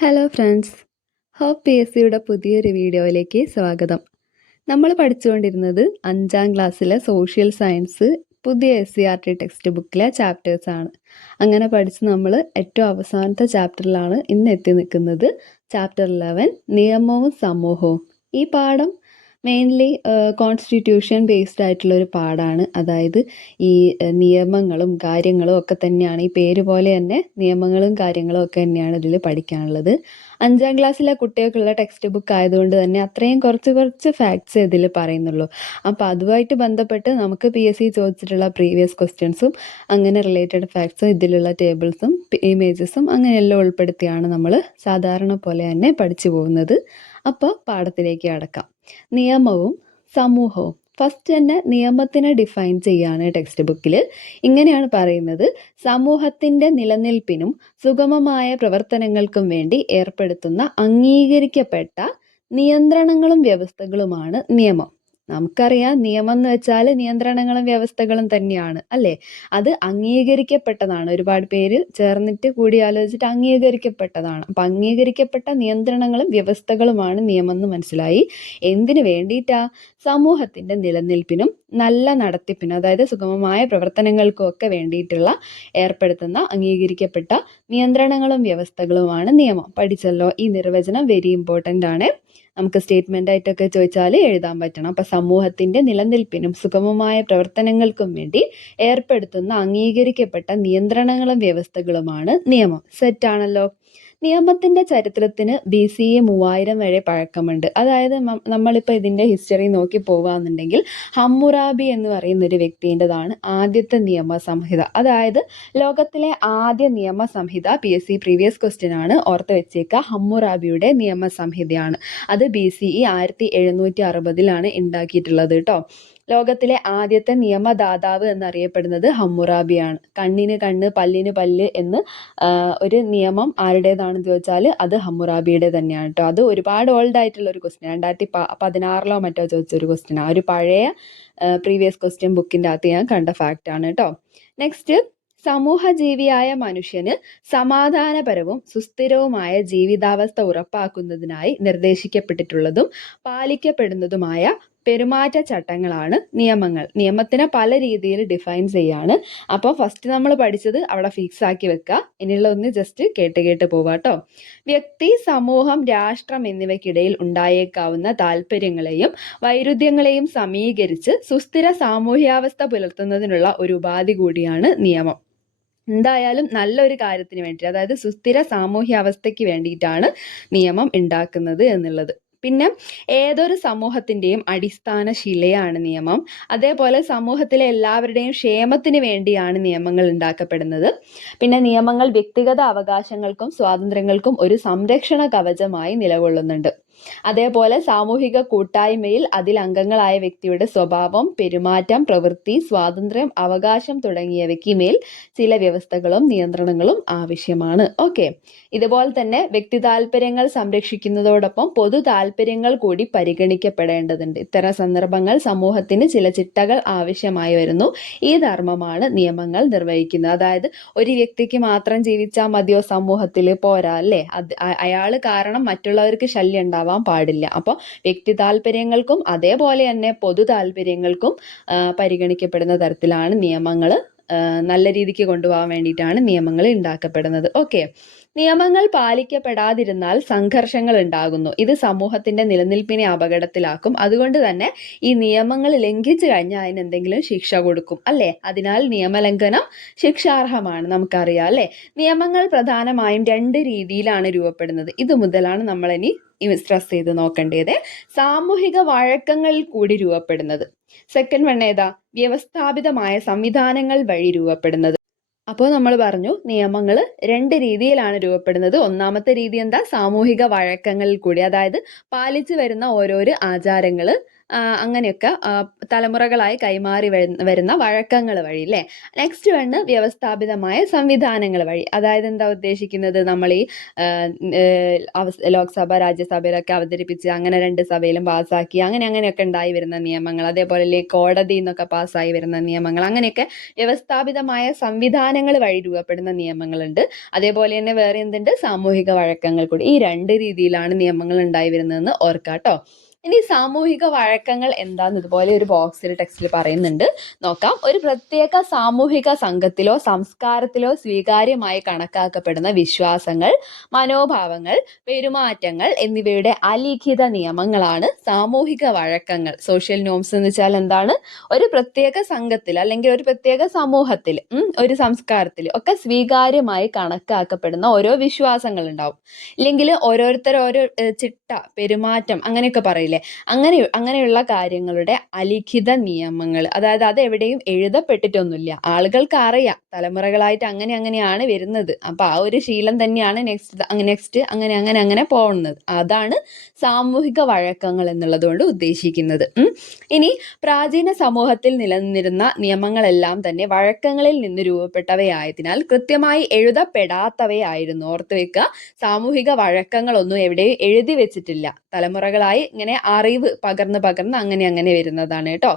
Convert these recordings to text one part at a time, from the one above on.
Hello friends, hope P S സിയുടെ പുതിയൊരു വീഡിയോയിലേക്ക് സ്വാഗതം. നമ്മൾ പഠിച്ചുകൊണ്ടിരുന്നത് 5ാം ക്ലാസ്സിലെ സോഷ്യൽ സയൻസ് പുതിയ SCERT ടെക്സ്റ്റ് ബുക്കിലെ ചാപ്റ്റേഴ്സാണ്. അങ്ങനെ പഠിച്ച് നമ്മൾ ഏറ്റവും അവസാനത്തെ ചാപ്റ്ററിലാണ് ഇന്ന് എത്തി നിൽക്കുന്നത്. ചാപ്റ്റർ 11 നിയമവും സമൂഹവും. ഈ പാഠം മെയിൻലി കോൺസ്റ്റിറ്റ്യൂഷൻ ബേസ്ഡ് ആയിട്ടുള്ള ഒരു പാഠമാണ്. അതായത് ഈ നിയമങ്ങളും കാര്യങ്ങളും ഒക്കെ തന്നെയാണ്, ഈ പേര് പോലെ തന്നെ നിയമങ്ങളും കാര്യങ്ങളും ഒക്കെ തന്നെയാണ് ഇതിൽ പഠിക്കാനുള്ളത്. 5ാം ക്ലാസ്സിലെ കുട്ടികൾക്കുള്ള ടെക്സ്റ്റ് ബുക്ക് ആയതുകൊണ്ട് തന്നെ അത്രയും കുറച്ച് ഫാക്ട്സ് ഇതിൽ പറയുന്നുള്ളൂ. അപ്പോൾ അതുമായിട്ട് ബന്ധപ്പെട്ട് നമുക്ക് PSC ചോദിച്ചിട്ടുള്ള പ്രീവിയസ് ക്വസ്റ്റ്യൻസും അങ്ങനെ റിലേറ്റഡ് ഫാക്ട്സും ഇതിലുള്ള ടേബിൾസും ഇമേജസും അങ്ങനെയെല്ലാം ഉൾപ്പെടുത്തിയാണ് നമ്മൾ സാധാരണ പോലെ തന്നെ പഠിച്ചു പോകുന്നത്. അപ്പോൾ പാഠത്തിലേക്ക് കടക്കാം. നിയമവും സമൂഹവും. ഫസ്റ്റ് തന്നെ നിയമത്തിനെ ഡിഫൈൻ ചെയ്യാണ് ടെക്സ്റ്റ് ബുക്കിൽ. ഇങ്ങനെയാണ് പറയുന്നത്: സമൂഹത്തിൻ്റെ നിലനിൽപ്പിനും സുഗമമായ പ്രവർത്തനങ്ങൾക്കും വേണ്ടി ഏർപ്പെടുത്തുന്ന അംഗീകരിക്കപ്പെട്ട നിയന്ത്രണങ്ങളും വ്യവസ്ഥകളുമാണ് നിയമം. നമുക്കറിയാം, നിയമം എന്ന് വെച്ചാൽ നിയന്ത്രണങ്ങളും വ്യവസ്ഥകളും തന്നെയാണ്, അല്ലേ? അത് അംഗീകരിക്കപ്പെട്ടതാണ്. ഒരുപാട് പേര് ചേർന്നിട്ട് കൂടിയാലോചിച്ചിട്ട് അംഗീകരിക്കപ്പെട്ടതാണ്. അപ്പം അംഗീകരിക്കപ്പെട്ട നിയന്ത്രണങ്ങളും വ്യവസ്ഥകളുമാണ് നിയമം എന്ന് മനസ്സിലായി. എന്തിനു വേണ്ടിയിട്ടാ? സമൂഹത്തിൻ്റെ നിലനിൽപ്പിനും നല്ല നടത്തിപ്പിനും, അതായത് സുഗമമായ പ്രവർത്തനങ്ങൾക്കും ഒക്കെ വേണ്ടിയിട്ടുള്ള ഏർപ്പെടുത്തുന്ന അംഗീകരിക്കപ്പെട്ട നിയന്ത്രണങ്ങളും വ്യവസ്ഥകളുമാണ് നിയമം. പഠിച്ചല്ലോ, ഈ നിർവചനം വെരി ഇമ്പോർട്ടൻ്റ് ആണ്. നമുക്ക് സ്റ്റേറ്റ്മെൻ്റ് ആയിട്ടൊക്കെ ചോദിച്ചാൽ എഴുതാൻ പറ്റണം. അപ്പം സമൂഹത്തിൻ്റെ നിലനിൽപ്പിനും സുഗമമായ പ്രവർത്തനങ്ങൾക്കും വേണ്ടി ഏർപ്പെടുത്തുന്ന അംഗീകരിക്കപ്പെട്ട നിയന്ത്രണങ്ങളും വ്യവസ്ഥകളുമാണ് നിയമം. സെറ്റാണല്ലോ. നിയമത്തിൻ്റെ ചരിത്രത്തിന് BCE 3000 വരെ പഴക്കമുണ്ട്. അതായത് നമ്മളിപ്പോൾ ഇതിൻ്റെ ഹിസ്റ്ററി നോക്കി പോവുകയാണെന്നുണ്ടെങ്കിൽ ഹമ്മുറാബി എന്ന് പറയുന്ന ഒരു വ്യക്തിൻ്റെതാണ് ആദ്യത്തെ നിയമസംഹിത. അതായത് ലോകത്തിലെ ആദ്യ നിയമസംഹിത PSC പ്രീവിയസ് ക്വസ്റ്റ്യൻ ആണ്, ഓർത്ത് വെച്ചേക്കുക. ഹമ്മുറാബിയുടെ നിയമസംഹിതയാണ്. അത് BCE 1760 ഉണ്ടാക്കിയിട്ടുള്ളത് കേട്ടോ. ലോകത്തിലെ ആദ്യത്തെ നിയമദാതാവ് എന്നറിയപ്പെടുന്നത് ഹമ്മുറാബിയാണ്. കണ്ണിന് കണ്ണ്, പല്ലിന് പല്ല് എന്ന് ഒരു നിയമം ആരുടേതാണെന്ന് ചോദിച്ചാൽ അത് ഹമ്മുറാബിയുടെ തന്നെയാണ് കേട്ടോ. അത് ഒരുപാട് ഓൾഡ് ആയിട്ടുള്ള ഒരു ക്വസ്റ്റ്യൻ, 2016 മറ്റോ ചോദിച്ചൊരു ക്വസ്റ്റ്യൻ. ആ ഒരു പഴയ പ്രീവിയസ് ക്വസ്റ്റ്യൻ ബുക്കിൻ്റെ അകത്ത് ഞാൻ കണ്ട ഫാക്റ്റ് ആണ് കേട്ടോ. നെക്സ്റ്റ്, സമൂഹജീവിയായ മനുഷ്യന് സമാധാനപരവും സുസ്ഥിരവുമായ ജീവിതാവസ്ഥ ഉറപ്പാക്കുന്നതിനായി നിർദ്ദേശിക്കപ്പെട്ടിട്ടുള്ളതും പാലിക്കപ്പെടുന്നതുമായ പെരുമാറ്റച്ചട്ടങ്ങളാണ് നിയമങ്ങൾ. നിയമത്തിനെ പല രീതിയിൽ ഡിഫൈൻ ചെയ്യാണ്. അപ്പോൾ ഫസ്റ്റ് നമ്മൾ പഠിച്ചത് അവിടെ ഫിക്സ് ആക്കി വെക്കുക. ഇനിയുള്ള ഒന്ന് ജസ്റ്റ് കേട്ട് പോവാട്ടോ. വ്യക്തി, സമൂഹം, രാഷ്ട്രം എന്നിവയ്ക്കിടയിൽ ഉണ്ടായേക്കാവുന്ന താല്പര്യങ്ങളെയും വൈരുദ്ധ്യങ്ങളെയും സമീകരിച്ച് സുസ്ഥിര സാമൂഹ്യാവസ്ഥ പുലർത്തുന്നതിനുള്ള ഒരു ഉപാധി കൂടിയാണ് നിയമം. എന്തായാലും നല്ലൊരു കാര്യത്തിന് വേണ്ടി, അതായത് സുസ്ഥിര സാമൂഹ്യാവസ്ഥയ്ക്ക് വേണ്ടിയിട്ടാണ് നിയമം ഉണ്ടാക്കുന്നത് എന്നുള്ളത്. പിന്നെ ഏതൊരു സമൂഹത്തിൻ്റെയും അടിസ്ഥാന ശിലയാണ് നിയമം. അതേപോലെ സമൂഹത്തിലെ എല്ലാവരുടെയും ക്ഷേമത്തിന് വേണ്ടിയാണ് നിയമങ്ങൾ ഉണ്ടാക്കപ്പെടുന്നത്. പിന്നെ നിയമങ്ങൾ വ്യക്തിഗത അവകാശങ്ങൾക്കും സ്വാതന്ത്ര്യങ്ങൾക്കും ഒരു സംരക്ഷണ കവചമായി നിലകൊള്ളുന്നുണ്ട്. അതേപോലെ സാമൂഹിക കൂട്ടായ്മയിൽ അതിൽ അംഗങ്ങളായ വ്യക്തിയുടെ സ്വഭാവം, പെരുമാറ്റം, പ്രവൃത്തി, സ്വാതന്ത്ര്യം, അവകാശം തുടങ്ങിയവയ്ക്ക് മേൽ ചില വ്യവസ്ഥകളും നിയന്ത്രണങ്ങളും ആവശ്യമാണ്. ഓക്കെ. ഇതുപോലെ തന്നെ വ്യക്തി താല്പര്യങ്ങൾ സംരക്ഷിക്കുന്നതോടൊപ്പം പൊതു താല്പര്യങ്ങൾ കൂടി പരിഗണിക്കപ്പെടേണ്ടതുണ്ട്. ഇത്തരം സന്ദർഭങ്ങൾ സമൂഹത്തിന് ചില ചിട്ടകൾ ആവശ്യമായി വരുന്നു. ഈ ധർമ്മമാണ് നിയമങ്ങൾ നിർവഹിക്കുന്നത്. അതായത് ഒരു വ്യക്തിക്ക് മാത്രം ജീവിച്ചാൽ മതിയോ സമൂഹത്തിൽ? പോരാ, അല്ലേ? അയാൾ കാരണം മറ്റുള്ളവർക്ക് ശല്യം ഉണ്ടാവാൻ പാടില്ല. അപ്പോൾ വ്യക്തി താല്പര്യങ്ങൾക്കും അതേപോലെ തന്നെ പൊതു താല്പര്യങ്ങൾക്കും പരിഗണിക്കപ്പെടുന്ന തരത്തിലാണ് നിയമങ്ങൾ നല്ല രീതിക്ക് കൊണ്ടുപോകാൻ വേണ്ടിയിട്ടാണ് നിയമങ്ങൾ ഉണ്ടാക്കപ്പെടുന്നത്. ഓക്കെ. നിയമങ്ങൾ പാലിക്കപ്പെടാതിരുന്നാൽ സംഘർഷങ്ങൾ ഉണ്ടാകുന്നു. ഇത് സമൂഹത്തിന്റെ നിലനിൽപ്പിനെ അപകടത്തിലാക്കും. അതുകൊണ്ട് തന്നെ ഈ നിയമങ്ങൾ ലംഘിച്ചു കഴിഞ്ഞാൽ അതിന് എന്തെങ്കിലും ശിക്ഷ കൊടുക്കും, അല്ലേ? അതിനാൽ നിയമലംഘനം ശിക്ഷാർഹമാണ്, നമുക്കറിയാം, അല്ലേ? നിയമങ്ങൾ പ്രധാനമായും 2 രീതിയിലാണ് രൂപപ്പെടുന്നത്. ഇത് മുതലാണ് നമ്മളിനി സ്ട്രെസ് ചെയ്ത് നോക്കേണ്ടത്. സാമൂഹിക വഴക്കങ്ങളിൽ കൂടി രൂപപ്പെടുന്നത്. സെക്കൻഡ് വൺ ഏതാ? വ്യവസ്ഥാപിതമായ സംവിധാനങ്ങൾ വഴി രൂപപ്പെടുന്നത്. അപ്പോൾ നമ്മൾ പറഞ്ഞു നിയമങ്ങൾ 2 രീതിയിലാണ് രൂപപ്പെടുന്നത്. ഒന്നാമത്തെ രീതി എന്താ? സാമൂഹിക വഴക്കങ്ങളിൽ കൂടി, അതായത് പാലിച്ചു വരുന്ന ഓരോരോ ആചാരങ്ങൾ അങ്ങനെയൊക്കെ തലമുറകളായി കൈമാറി വരുന്ന വഴക്കങ്ങൾ വഴി അല്ലേ. നെക്സ്റ്റ് വണ് വ്യവസ്ഥാപിതമായ സംവിധാനങ്ങൾ വഴി. അതായത് എന്താ ഉദ്ദേശിക്കുന്നത്, നമ്മൾ ഈ ലോക്സഭ രാജ്യസഭയിലൊക്കെ അവതരിപ്പിച്ച് അങ്ങനെ 2 സഭയിലും പാസ്സാക്കി അങ്ങനെയൊക്കെ ഉണ്ടായി വരുന്ന നിയമങ്ങൾ, അതേപോലെ കോടതി എന്നൊക്കെ പാസ്സായി വരുന്ന നിയമങ്ങൾ, അങ്ങനെയൊക്കെ വ്യവസ്ഥാപിതമായ സംവിധാനങ്ങൾ വഴി രൂപപ്പെടുന്ന നിയമങ്ങളുണ്ട്. അതേപോലെ തന്നെ വേറെ എന്തുണ്ട്, സാമൂഹിക വഴക്കങ്ങൾ കൂടി. ഈ 2 രീതിയിലാണ് നിയമങ്ങൾ ഉണ്ടായി വരുന്നതെന്ന് ഓർക്കാട്ടോ. ഇനി സാമൂഹിക വഴക്കങ്ങൾ എന്താന്ന് ഇതുപോലെ ഒരു ബോക്സിൽ ടെക്സ്റ്റിൽ പറയുന്നുണ്ട്, നോക്കാം. ഒരു പ്രത്യേക സാമൂഹിക സംഘത്തിലോ സംസ്കാരത്തിലോ സ്വീകാര്യമായി കണക്കാക്കപ്പെടുന്ന വിശ്വാസങ്ങൾ, മനോഭാവങ്ങൾ, പെരുമാറ്റങ്ങൾ എന്നിവയുടെ അലിഖിത നിയമങ്ങളാണ് സാമൂഹിക വഴക്കങ്ങൾ. സോഷ്യൽ നോംസ് എന്ന് വെച്ചാൽ എന്താണ്, ഒരു പ്രത്യേക സംഘത്തിൽ അല്ലെങ്കിൽ ഒരു പ്രത്യേക സമൂഹത്തിൽ, ഒരു സംസ്കാരത്തിൽ ഒക്കെ സ്വീകാര്യമായി കണക്കാക്കപ്പെടുന്ന ഓരോ വിശ്വാസങ്ങൾ ഉണ്ടാവും. ഇല്ലെങ്കിൽ ഓരോ ചിട്ട, പെരുമാറ്റം അങ്ങനെയൊക്കെ പറയില്ലേ, അങ്ങനെയുള്ള കാര്യങ്ങളുടെ അലിഖിത നിയമങ്ങൾ. അതായത് അത് എവിടെയും എഴുതപ്പെട്ടിട്ടൊന്നുമില്ല, ആളുകൾക്ക് അറിയാം തലമുറകളായിട്ട് അങ്ങനെയാണ് വരുന്നത്. അപ്പൊ ആ ഒരു ശീലം തന്നെയാണ് നെക്സ്റ്റ് അങ്ങനെ പോകുന്നത്. അതാണ് സാമൂഹിക വഴക്കങ്ങൾ എന്നുള്ളത് കൊണ്ട് ഉദ്ദേശിക്കുന്നത്. ഇനി പ്രാചീന സമൂഹത്തിൽ നിലനിന്നിരുന്ന നിയമങ്ങളെല്ലാം തന്നെ വഴക്കങ്ങളിൽ നിന്ന് രൂപപ്പെട്ടവയായതിനാൽ കൃത്യമായി എഴുതപ്പെടാത്തവയായിരുന്നു. ഓർത്ത് വെക്കുക, സാമൂഹിക വഴക്കങ്ങളൊന്നും എവിടെയും എഴുതി വെച്ചിട്ടില്ല, തലമുറകളായി ഇങ്ങനെ അറിവ് പകർന്ന് അങ്ങനെ വരുന്നതാണ് കേട്ടോ.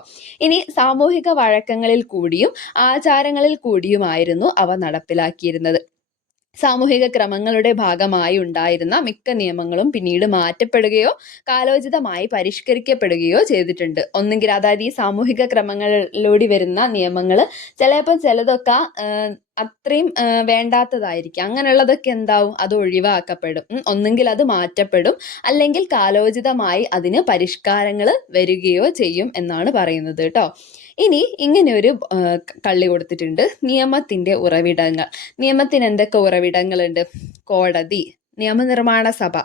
ഇനി സാമൂഹിക വഴക്കങ്ങളിൽ കൂടിയും ആചാരങ്ങളിൽ കൂടിയുമായിരുന്നു അവ നടപ്പിലാക്കിയിരുന്നത്. സാമൂഹിക ക്രമങ്ങളുടെ ഭാഗമായി ഉണ്ടായിരുന്ന മിക്ക നിയമങ്ങളും പിന്നീട് മാറ്റപ്പെടുകയോ കാലോചിതമായി പരിഷ്കരിക്കപ്പെടുകയോ ചെയ്തിട്ടുണ്ട്. ഒന്നെങ്കിൽ അതായത് ഈ സാമൂഹിക ക്രമങ്ങളിലൂടെ വരുന്ന നിയമങ്ങൾ ചിലപ്പോൾ ചിലതൊക്കെ അത്രയും വേണ്ടാത്തതായിരിക്കും. അങ്ങനെയുള്ളതൊക്കെ എന്താവും, അത് ഒഴിവാക്കപ്പെടും. ഒന്നെങ്കിൽ അത് മാറ്റപ്പെടും, അല്ലെങ്കിൽ കാലോചിതമായി അതിന് പരിഷ്കാരങ്ങൾ വരികയോ ചെയ്യും എന്നാണ് പറയുന്നത് കേട്ടോ. ഇനി ഇങ്ങനെ ഒരു കള്ളി കൊടുത്തിട്ടുണ്ട്, നിയമത്തിന്റെ ഉറവിടങ്ങൾ. നിയമത്തിന് എന്തൊക്കെ ഉറവിടങ്ങളുണ്ട്? കോടതി, നിയമനിർമ്മാണ സഭ,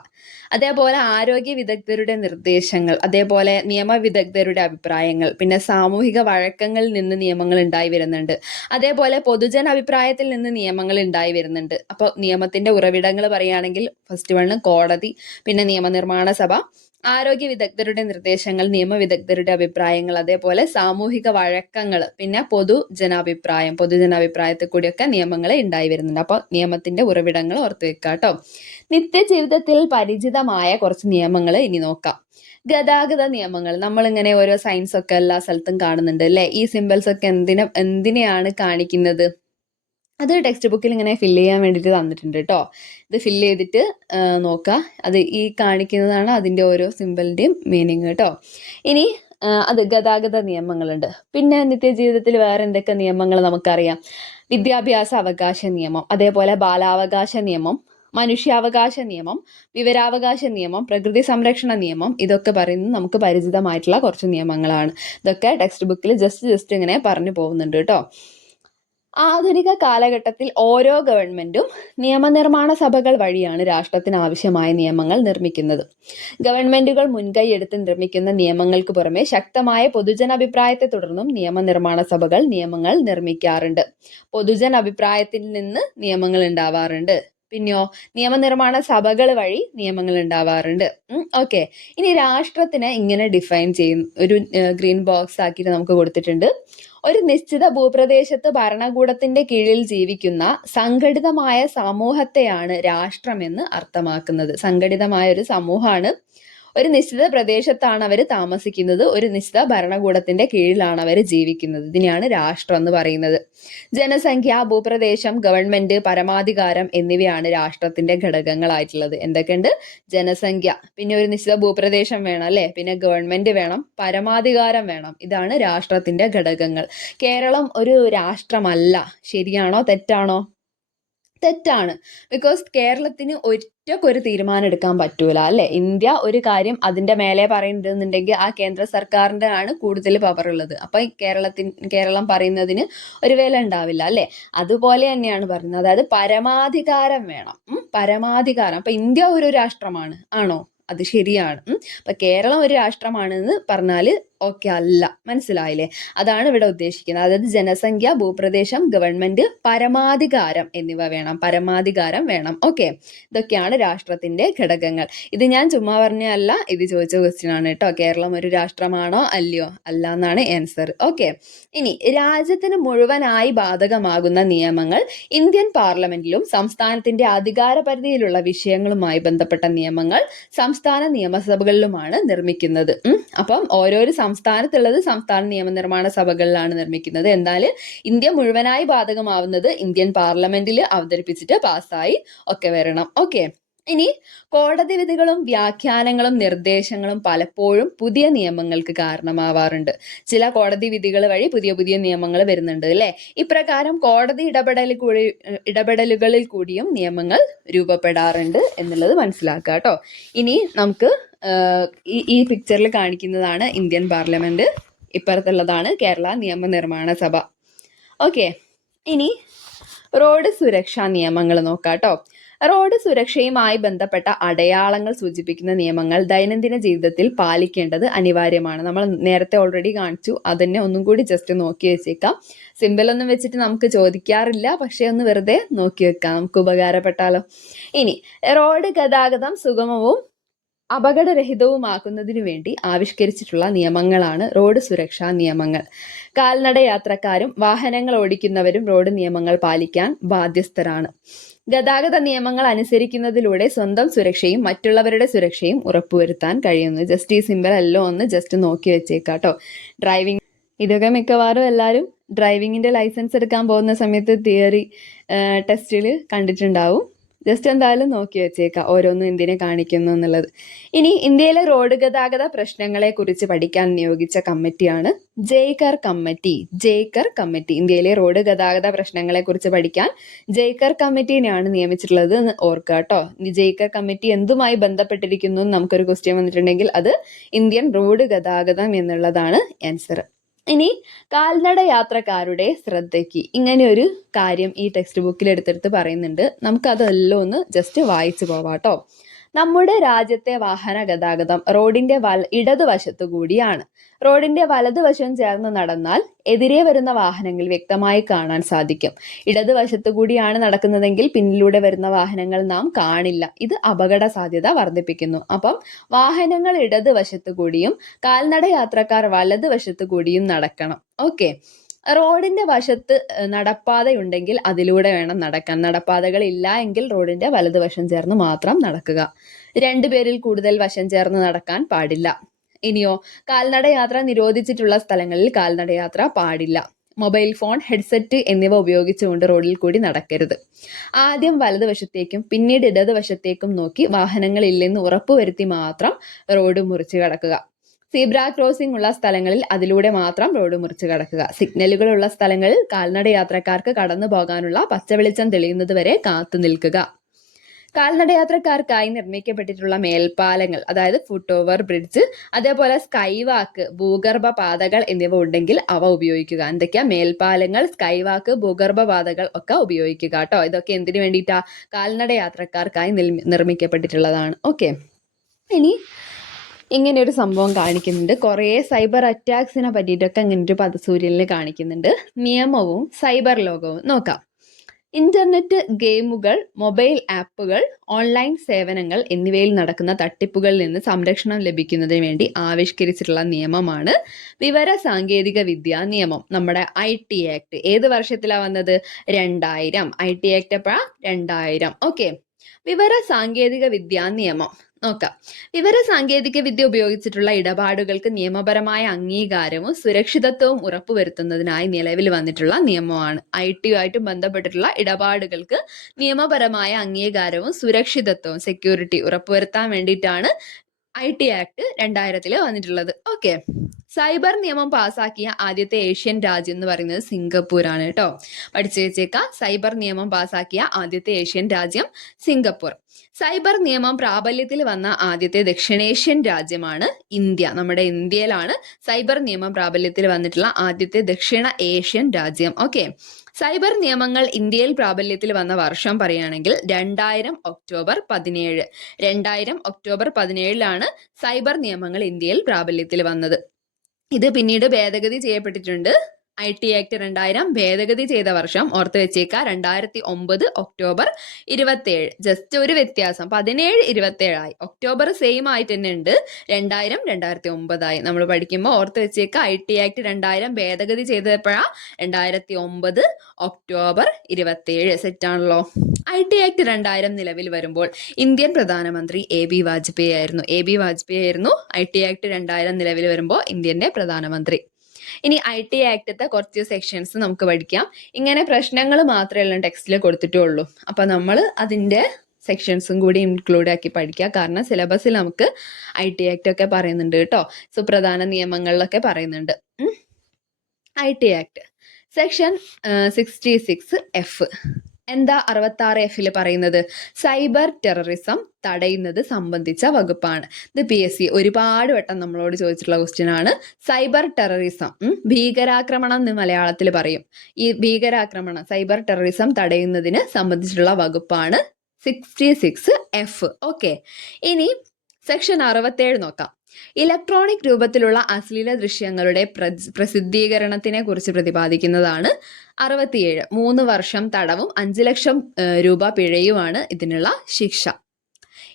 അതേപോലെ ആരോഗ്യ വിദഗ്ധരുടെ നിർദ്ദേശങ്ങൾ, അതേപോലെ നിയമവിദഗ്ധരുടെ അഭിപ്രായങ്ങൾ, പിന്നെ സാമൂഹിക വഴക്കങ്ങളിൽ നിന്ന് നിയമങ്ങൾ ഉണ്ടായി വരുന്നുണ്ട്, അതേപോലെ പൊതുജന അഭിപ്രായത്തിൽ നിന്ന് നിയമങ്ങൾ ഉണ്ടായി വരുന്നുണ്ട്. അപ്പോൾ നിയമത്തിന്റെ ഉറവിടങ്ങൾ പറയുകയാണെങ്കിൽ ഫസ്റ്റ് വണ് കോടതി, പിന്നെ നിയമനിർമ്മാണ സഭ, ആരോഗ്യ വിദഗ്ധരുടെ നിർദ്ദേശങ്ങൾ, നിയമവിദഗ്ധരുടെ അഭിപ്രായങ്ങൾ, അതേപോലെ സാമൂഹിക വഴക്കങ്ങൾ, പിന്നെ പൊതുജനാഭിപ്രായത്തിൽ കൂടിയൊക്കെ നിയമങ്ങൾ ഉണ്ടായി വരുന്നുണ്ട്. അപ്പോൾ നിയമത്തിന്റെ ഉറവിടങ്ങൾ ഓർത്ത് വെക്കുക കേട്ടോ. നിത്യജീവിതത്തിൽ പരിചിതമായ കുറച്ച് നിയമങ്ങൾ ഇനി നോക്കാം. ഗതാഗത നിയമങ്ങൾ. നമ്മളിങ്ങനെ ഓരോ സയൻസ് ഒക്കെ എല്ലാ സ്ഥലത്തും കാണുന്നുണ്ട് അല്ലെ. ഈ സിമ്പിൾസ് ഒക്കെ എന്തിനെയാണ് കാണിക്കുന്നത്? അത് ടെക്സ്റ്റ് ബുക്കിൽ ഇങ്ങനെ ഫില്ല് ചെയ്യാൻ വേണ്ടിയിട്ട് തന്നിട്ടുണ്ട് കേട്ടോ. ഇത് ഫില്ല് ചെയ്തിട്ട് നോക്കുക. അത് ഈ കാണിക്കുന്നതാണ് അതിൻ്റെ ഓരോ സിമ്പിളിൻ്റെയും മീനിങ് കേട്ടോ. ഇനി അത് ഗതാഗത നിയമങ്ങളുണ്ട്. പിന്നെ നിത്യജീവിതത്തിൽ വേറെ എന്തൊക്കെ നിയമങ്ങൾ നമുക്കറിയാം? വിദ്യാഭ്യാസ അവകാശ നിയമം, അതേപോലെ ബാലാവകാശ നിയമം, മനുഷ്യാവകാശ നിയമം, വിവരാവകാശ നിയമം, പ്രകൃതി സംരക്ഷണ നിയമം. ഇതൊക്കെ പറയുന്നത് നമുക്ക് പരിചിതമായിട്ടുള്ള കുറച്ച് നിയമങ്ങളാണ്. ഇതൊക്കെ ടെക്സ്റ്റ് ബുക്കിൽ ജസ്റ്റ് ഇങ്ങനെ പറഞ്ഞു പോകുന്നുണ്ട് കേട്ടോ. ആധുനിക കാലഘട്ടത്തിൽ ഓരോ ഗവൺമെന്റും നിയമനിർമ്മാണ സഭകൾ വഴിയാണ് രാഷ്ട്രത്തിന് ആവശ്യമായ നിയമങ്ങൾ നിർമ്മിക്കുന്നത്. ഗവൺമെന്റുകൾ മുൻകൈയെടുത്ത് നിർമ്മിക്കുന്ന നിയമങ്ങൾക്ക് പുറമെ ശക്തമായ പൊതുജനാഭിപ്രായത്തെ തുടർന്നും നിയമനിർമ്മാണ സഭകൾ നിയമങ്ങൾ നിർമ്മിക്കാറുണ്ട്. പൊതുജനാഭിപ്രായത്തിൽ നിന്ന് നിയമങ്ങൾ ഉണ്ടാവാറുണ്ട്. പിന്നെയോ നിയമനിർമ്മാണ സഭകൾ വഴി നിയമങ്ങൾ ഉണ്ടാവാറുണ്ട്. ഓക്കെ. ഇനി രാഷ്ട്രത്തിനെ ഇങ്ങനെ ഡിഫൈൻ ചെയ്യും, ഒരു ഗ്രീൻ ബോക്സ് ആക്കിയിട്ട് നമുക്ക് കൊടുത്തിട്ടുണ്ട്. ഒരു നിശ്ചിത ഭൂപ്രദേശത്ത് ഭരണകൂടത്തിന്റെ കീഴിൽ ജീവിക്കുന്ന സംഘടിതമായ സമൂഹത്തെയാണ് രാഷ്ട്രമെന്ന് അർത്ഥമാക്കുന്നത്. സംഘടിതമായ ഒരു സമൂഹമാണ്. ഒരു നിശ്ചിത പ്രദേശത്താണ് അവർ താമസിക്കുന്നത്, ഒരു നിശ്ചിത ഭരണകൂടത്തിന്റെ കീഴിലാണ് അവർ ജീവിക്കുന്നത്. ഇതിനെയാണ് രാഷ്ട്രം എന്ന് പറയുന്നത്. ജനസംഖ്യ, ഭൂപ്രദേശം, ഗവൺമെന്റ്, പരമാധികാരം എന്നിവയാണ് രാഷ്ട്രത്തിന്റെ ഘടകങ്ങളായിട്ടുള്ളത്. എന്തൊക്കെയുണ്ട്? ജനസംഖ്യ, പിന്നെ ഒരു നിശ്ചിത ഭൂപ്രദേശം വേണം അല്ലെ, പിന്നെ ഗവൺമെന്റ് വേണം, പരമാധികാരം വേണം. ഇതാണ് രാഷ്ട്രത്തിന്റെ ഘടകങ്ങൾ. കേരളം ഒരു രാഷ്ട്രമല്ല. ശരിയാണോ തെറ്റാണോ? തെറ്റാണ്. ബിക്കോസ് കേരളത്തിന് ഒറ്റക്കൊരു തീരുമാനം എടുക്കാൻ പറ്റൂല അല്ലെ. ഇന്ത്യ ഒരു കാര്യം അതിന്റെ മേലെ പറയുന്നുണ്ടെന്നുണ്ടെങ്കിൽ ആ കേന്ദ്ര സർക്കാരിന്റെ ആണ് കൂടുതൽ പവർ ഉള്ളത്. അപ്പൊ കേരളം പറയുന്നതിന് ഒരു വില ഉണ്ടാവില്ല അല്ലെ. അതുപോലെ തന്നെയാണ് പറയുന്നത്. അതായത് പരമാധികാരം വേണം. പരമാധികാരം. അപ്പൊ ഇന്ത്യ ഒരു രാഷ്ട്രമാണ് ആണോ? അത് ശരിയാണ്. അപ്പൊ കേരളം ഒരു രാഷ്ട്രമാണെന്ന് പറഞ്ഞാൽ ഓക്കെ അല്ല. മനസ്സിലായില്ലേ? അതാണ് ഇവിടെ ഉദ്ദേശിക്കുന്നത്. അതായത് ജനസംഖ്യ, ഭൂപ്രദേശം, ഗവൺമെന്റ്, പരമാധികാരം എന്നിവ വേണം. പരമാധികാരം വേണം. ഓക്കെ, ഇതൊക്കെയാണ് രാഷ്ട്രത്തിന്റെ ഘടകങ്ങൾ. ഇത് ഞാൻ ചുമ്മാ പറഞ്ഞല്ല, ഇത് ചോദിച്ച ക്വസ്റ്റ്യൻ ആണ് കേട്ടോ. കേരളം ഒരു രാഷ്ട്രമാണോ? അല്ലയോ? അല്ല എന്നാണ് ആൻസർ. ഓക്കെ, ഇനി രാജ്യത്തിന് മുഴുവനായി ബാധകമാകുന്ന നിയമങ്ങൾ ഇന്ത്യൻ പാർലമെന്റിലും സംസ്ഥാനത്തിന്റെ അധികാര പരിധിയിലുള്ള വിഷയങ്ങളുമായി ബന്ധപ്പെട്ട നിയമങ്ങൾ സംസ്ഥാന നിയമസഭകളിലുമാണ് നിർമ്മിക്കുന്നത്. അപ്പം ഓരോരോ സംസ്ഥാനത്തുള്ളത് സംസ്ഥാന നിയമനിർമ്മാണ സഭകളിലാണ് നിർമ്മിക്കുന്നത്. എന്നാൽ ഇന്ത്യ മുഴുവനായി ബാധകമാവുന്നത് ഇന്ത്യൻ പാർലമെന്റിൽ അവതരിപ്പിച്ചിട്ട് പാസ്സായി ഒക്കെ വരണം. ഓക്കെ, ഇനി കോടതി വിധികളും വ്യാഖ്യാനങ്ങളും നിർദ്ദേശങ്ങളും പലപ്പോഴും പുതിയ നിയമങ്ങൾക്ക് കാരണമാവാറുണ്ട്. ചില കോടതി വിധികൾ വഴി പുതിയ പുതിയ നിയമങ്ങൾ വരുന്നുണ്ട് അല്ലേ? ഇപ്രകാരം കോടതി ഇടപെടലുകളിൽ കൂടിയും നിയമങ്ങൾ രൂപപ്പെടാറുണ്ട് എന്നുള്ളത് മനസ്സിലാക്കുക കേട്ടോ. ഇനി നമുക്ക് ഈ പിക്ചറിൽ കാണിക്കുന്നതാണ് ഇന്ത്യൻ പാർലമെന്റ്, ഇപ്പുറത്തുള്ളതാണ് കേരള നിയമനിർമ്മാണ സഭ. ഓക്കെ, ഇനി റോഡ് സുരക്ഷാ നിയമങ്ങൾ നോക്കാം കേട്ടോ. റോഡ് സുരക്ഷയുമായി ബന്ധപ്പെട്ട അടയാളങ്ങൾ സൂചിപ്പിക്കുന്ന നിയമങ്ങൾ ദൈനംദിന ജീവിതത്തിൽ പാലിക്കേണ്ടത് അനിവാര്യമാണ്. നമ്മൾ നേരത്തെ ഓൾറെഡി കാണിച്ചു, അതന്നെ ഒന്നും കൂടി ജസ്റ്റ് നോക്കി വെച്ചേക്കാം. സിമ്പിൾ ഒന്നും വെച്ചിട്ട് നമുക്ക് ചോദിക്കാറില്ല, പക്ഷെ ഒന്ന് വെറുതെ നോക്കി വെക്കാം, നമുക്ക് ഉപകാരപ്പെട്ടാലോ. ഇനി റോഡ് ഗതാഗതം സുഗമവും അപകടരഹിതവുമാക്കുന്നതിനു വേണ്ടി ആവിഷ്കരിച്ചിട്ടുള്ള നിയമങ്ങളാണ് റോഡ് സുരക്ഷാ നിയമങ്ങൾ. കാൽനട യാത്രക്കാരും വാഹനങ്ങൾ ഓടിക്കുന്നവരും റോഡ് നിയമങ്ങൾ പാലിക്കാൻ ബാധ്യസ്ഥരാണ്. ഗതാഗത നിയമങ്ങൾ അനുസരിക്കുന്നതിലൂടെ സ്വന്തം സുരക്ഷയും മറ്റുള്ളവരുടെ സുരക്ഷയും ഉറപ്പുവരുത്താൻ കഴിയുന്നു. ജസ്റ്റ് ഈ സിമ്പിൾ എല്ലാം ഒന്ന് ജസ്റ്റ് നോക്കി വെച്ചേക്കാട്ടോ. ഡ്രൈവിംഗ് ഇതൊക്കെ മിക്കവാറും എല്ലാവരും ഡ്രൈവിങ്ങിന്റെ ലൈസൻസ് എടുക്കാൻ പോകുന്ന സമയത്ത് തിയറി ടെസ്റ്റിൽ കണ്ടിട്ടുണ്ടാവും. ജസ്റ്റ് എന്തായാലും നോക്കി വെച്ചേക്കാം ഓരോന്നും എന്തിനെ കാണിക്കുന്നു എന്നുള്ളത്. ഇനി ഇന്ത്യയിലെ റോഡ് ഗതാഗത പ്രശ്നങ്ങളെ കുറിച്ച് പഠിക്കാൻ നിയോഗിച്ച കമ്മിറ്റിയാണ് ജയ്കർ കമ്മിറ്റി. ജയ്കർ കമ്മിറ്റി ഇന്ത്യയിലെ റോഡ് ഗതാഗത പ്രശ്നങ്ങളെ കുറിച്ച് പഠിക്കാൻ ജയ്കർ കമ്മിറ്റിനെയാണ് നിയമിച്ചിട്ടുള്ളത് എന്ന് ഓർക്കുക കേട്ടോ. ജയ്കർ കമ്മിറ്റി എന്തുമായി ബന്ധപ്പെട്ടിരിക്കുന്നു എന്ന് നമുക്കൊരു ക്വസ്റ്റ്യൻ വന്നിട്ടുണ്ടെങ്കിൽ അത് ഇന്ത്യൻ റോഡ് ഗതാഗതം എന്നുള്ളതാണ് ആൻസർ. ഇനി കാൽനട യാത്രക്കാരുടെ ശ്രദ്ധയ്ക്ക് ഇങ്ങനെ ഒരു കാര്യം ഈ ടെക്സ്റ്റ് ബുക്കിൽ എടുത്തെടുത്ത് പറയുന്നുണ്ട്. നമുക്കതെല്ലാം ഒന്ന് ജസ്റ്റ് വായിച്ചു പോവാട്ടോ. നമ്മുടെ രാജ്യത്തെ വാഹന ഗതാഗതം റോഡിന്റെ ഇടതുവശത്തു കൂടിയാണ്. റോഡിന്റെ വലതുവശം ചേർന്ന് നടന്നാൽ എതിരെ വരുന്ന വാഹനങ്ങൾ വ്യക്തമായി കാണാൻ സാധിക്കും. ഇടതുവശത്തു കൂടിയാണ് നടക്കുന്നതെങ്കിൽ പിന്നിലൂടെ വരുന്ന വാഹനങ്ങൾ നാം കാണില്ല. ഇത് അപകട സാധ്യത വർദ്ധിപ്പിക്കുന്നു. അപ്പം വാഹനങ്ങൾ ഇടതുവശത്തു കൂടിയും കാൽനട യാത്രക്കാർ വലതുവശത്തു കൂടിയും നടക്കണം. ഓക്കെ, റോഡിന്റെ വശത്ത് നടപ്പാതയുണ്ടെങ്കിൽ അതിലൂടെ വേണം നടക്കാൻ. നടപ്പാതകൾ ഇല്ല എങ്കിൽ റോഡിന്റെ വലതുവശം ചേർന്ന് മാത്രം നടക്കുക. 2 പേരിൽ കൂടുതൽ വശം ചേർന്ന് നടക്കാൻ പാടില്ല. ഇനിയോ കാൽനടയാത്ര നിരോധിച്ചിട്ടുള്ള സ്ഥലങ്ങളിൽ കാൽനടയാത്ര പാടില്ല. മൊബൈൽ ഫോൺ, ഹെഡ്സെറ്റ് എന്നിവ ഉപയോഗിച്ചുകൊണ്ട് റോഡിൽ കൂടി നടക്കരുത്. ആദ്യം വലതുവശത്തേക്കും പിന്നീട് ഇടതുവശത്തേക്കും നോക്കി വാഹനങ്ങൾ ഇല്ലെന്ന് ഉറപ്പുവരുത്തി മാത്രം റോഡ് മുറിച്ച് കടക്കുക. സീബ്ര ക്രോസിംഗ് ഉള്ള സ്ഥലങ്ങളിൽ അതിലൂടെ മാത്രം റോഡ് മുറിച്ച് കടക്കുക. സിഗ്നലുകൾ ഉള്ള സ്ഥലങ്ങളിൽ കാൽനട യാത്രക്കാർക്ക് കടന്നു പോകാനുള്ള പച്ചവെളിച്ചം തെളിയുന്നത് വരെ കാത്തു നിൽക്കുക. കാൽനടയാത്രക്കാർക്കായി നിർമ്മിക്കപ്പെട്ടിട്ടുള്ള മേൽപ്പാലങ്ങൾ, അതായത് ഫുട് ഓവർ ബ്രിഡ്ജ്, അതേപോലെ സ്കൈ വാക്ക്, ഭൂഗർഭ പാതകൾ എന്നിവ ഉണ്ടെങ്കിൽ അവ ഉപയോഗിക്കുക. എന്തൊക്കെയാ? മേൽപ്പാലങ്ങൾ, സ്കൈ വാക്ക്, ഭൂഗർഭ പാതകൾ ഒക്കെ ഉപയോഗിക്കുക കേട്ടോ. ഇതൊക്കെ എന്തിനു വേണ്ടിയിട്ടാ? കാൽനടയാത്രക്കാർക്കായി നിർമ്മിക്കപ്പെട്ടിട്ടുള്ളതാണ്. ഓക്കെ, ഇനി ഇങ്ങനെ ഒരു സംഭവം കാണിക്കുന്നുണ്ട്. കുറേ സൈബർ അറ്റാക്സിനെ പറ്റിയിട്ടൊക്കെ ഇങ്ങനെ ഒരു പദസൂര്യനിൽ കാണിക്കുന്നുണ്ട്. നിയമവും സൈബർ ലോകവും നോക്കാം. ഇന്റർനെറ്റ്, ഗെയിമുകൾ, മൊബൈൽ ആപ്പുകൾ, ഓൺലൈൻ സേവനങ്ങൾ എന്നിവയിൽ നടക്കുന്ന തട്ടിപ്പുകളിൽ നിന്ന് സംരക്ഷണം ലഭിക്കുന്നതിന് വേണ്ടി ആവിഷ്കരിച്ചിട്ടുള്ള നിയമമാണ് വിവര സാങ്കേതിക വിദ്യാ നിയമം. നമ്മുടെ IT ആക്ട് ഏത് വർഷത്തിലാണ് വന്നത്? 2000. IT ആക്ട് എപ്പോഴാ? 2000. ഓക്കെ, വിവര സാങ്കേതിക വിദ്യാ നിയമം നോക്കാം. വിവര സാങ്കേതിക വിദ്യ ഉപയോഗിച്ചിട്ടുള്ള ഇടപാടുകൾക്ക് നിയമപരമായ അംഗീകാരവും സുരക്ഷിതത്വവും ഉറപ്പുവരുത്തുന്നതിനായി നിലവിൽ വന്നിട്ടുള്ള നിയമമാണ്. IT-യുമായിട്ട് ബന്ധപ്പെട്ടിട്ടുള്ള ഇടപാടുകൾക്ക് നിയമപരമായ അംഗീകാരവും സുരക്ഷിതത്വവും, സെക്യൂരിറ്റി ഉറപ്പുവരുത്താൻ വേണ്ടിയിട്ടാണ് IT ആക്ട് 2000 വന്നിട്ടുള്ളത്. ഓക്കെ, സൈബർ നിയമം പാസാക്കിയ ആദ്യത്തെ ഏഷ്യൻ രാജ്യം എന്ന് പറയുന്നത് സിംഗപ്പൂരാണ് കേട്ടോ. പഠിച്ചു വെച്ചേക്കാം. സൈബർ നിയമം പാസാക്കിയ ആദ്യത്തെ ഏഷ്യൻ രാജ്യം സിംഗപ്പൂർ. സൈബർ നിയമം പ്രാബല്യത്തിൽ വന്ന ആദ്യത്തെ ദക്ഷിണേഷ്യൻ രാജ്യമാണ് ഇന്ത്യ. നമ്മുടെ ഇന്ത്യയിലാണ് സൈബർ നിയമം പ്രാബല്യത്തിൽ വന്നിട്ടുള്ള ആദ്യത്തെ ദക്ഷിണ ഏഷ്യൻ രാജ്യം. ഓക്കെ, സൈബർ നിയമങ്ങൾ ഇന്ത്യയിൽ പ്രാബല്യത്തിൽ വന്ന വർഷം പറയുകയാണെങ്കിൽ 2000 ഒക്ടോബർ 17. 2000 ഒക്ടോബർ 17 സൈബർ നിയമങ്ങൾ ഇന്ത്യയിൽ പ്രാബല്യത്തിൽ വന്നത്. ഇത് പിന്നീട് ഭേദഗതി ചെയ്യപ്പെട്ടിട്ടുണ്ട്. IT ആക്ട് 2000 ഭേദഗതി ചെയ്ത വർഷം ഓർത്ത് വെച്ചേക്കുക 2009 ഒക്ടോബർ 27. ജസ്റ്റ് ഒരു വ്യത്യാസം 17 27 ഒക്ടോബർ സെയിം ആയിട്ട് തന്നെ ഉണ്ട്. 2000 2009 നമ്മൾ പഠിക്കുമ്പോൾ ഓർത്ത് വെച്ചേക്കുക IT ആക്ട് 2000 ഭേദഗതി ചെയ്തപ്പോഴാ 2009 ഒക്ടോബർ 27. സെറ്റാണല്ലോ. IT ആക്ട് 2000 നിലവിൽ വരുമ്പോൾ ഇന്ത്യൻ പ്രധാനമന്ത്രി AB വാജ്പേയി ആയിരുന്നു. AB വാജ്പേയി ആയിരുന്നു IT ആക്ട് 2000 നിലവിൽ വരുമ്പോൾ ഇന്ത്യന്റെ പ്രധാനമന്ത്രി. ഇനി IT ആക്ടത്തെ കുറച്ച് സെക്ഷൻസ് നമുക്ക് പഠിക്കാം. ഇങ്ങനെ പ്രശ്നങ്ങൾ മാത്രമേ ടെക്സ്റ്റിൽ കൊടുത്തിട്ടുള്ളൂ. അപ്പൊ നമ്മൾ അതിന്റെ സെക്ഷൻസും കൂടി ഇൻക്ലൂഡ് ആക്കി പഠിക്കുക. കാരണം സിലബസിൽ നമുക്ക് IT ആക്ട് ഒക്കെ പറയുന്നുണ്ട് കേട്ടോ. സുപ്രധാന നിയമങ്ങളിലൊക്കെ പറയുന്നുണ്ട്. IT act section 66F. എന്താ 66F പറയുന്നത്? സൈബർ ടെററിസം തടയുന്നത് സംബന്ധിച്ച വകുപ്പാണ്. ഇത് PSC ഒരുപാട് വട്ടം നമ്മളോട് ചോദിച്ചിട്ടുള്ള ക്വസ്റ്റ്യൻ ആണ്. സൈബർ ടെററിസം, ഭീകരാക്രമണം എന്ന് മലയാളത്തിൽ പറയും. ഈ ഭീകരാക്രമണം, സൈബർ ടെററിസം തടയുന്നതിന് സംബന്ധിച്ചിട്ടുള്ള വകുപ്പാണ് 66F. ഓക്കെ, ഇനി സെക്ഷൻ 67 നോക്കാം. ഇലക്ട്രോണിക് രൂപത്തിലുള്ള അശ്ലീല ദൃശ്യങ്ങളുടെ പ്രസിദ്ധീകരണത്തിനെ കുറിച്ച് പ്രതിപാദിക്കുന്നതാണ് 67. 3 വർഷം തടവും 5 ലക്ഷം രൂപ പിഴയുമാണ് ഇതിനുള്ള ശിക്ഷ.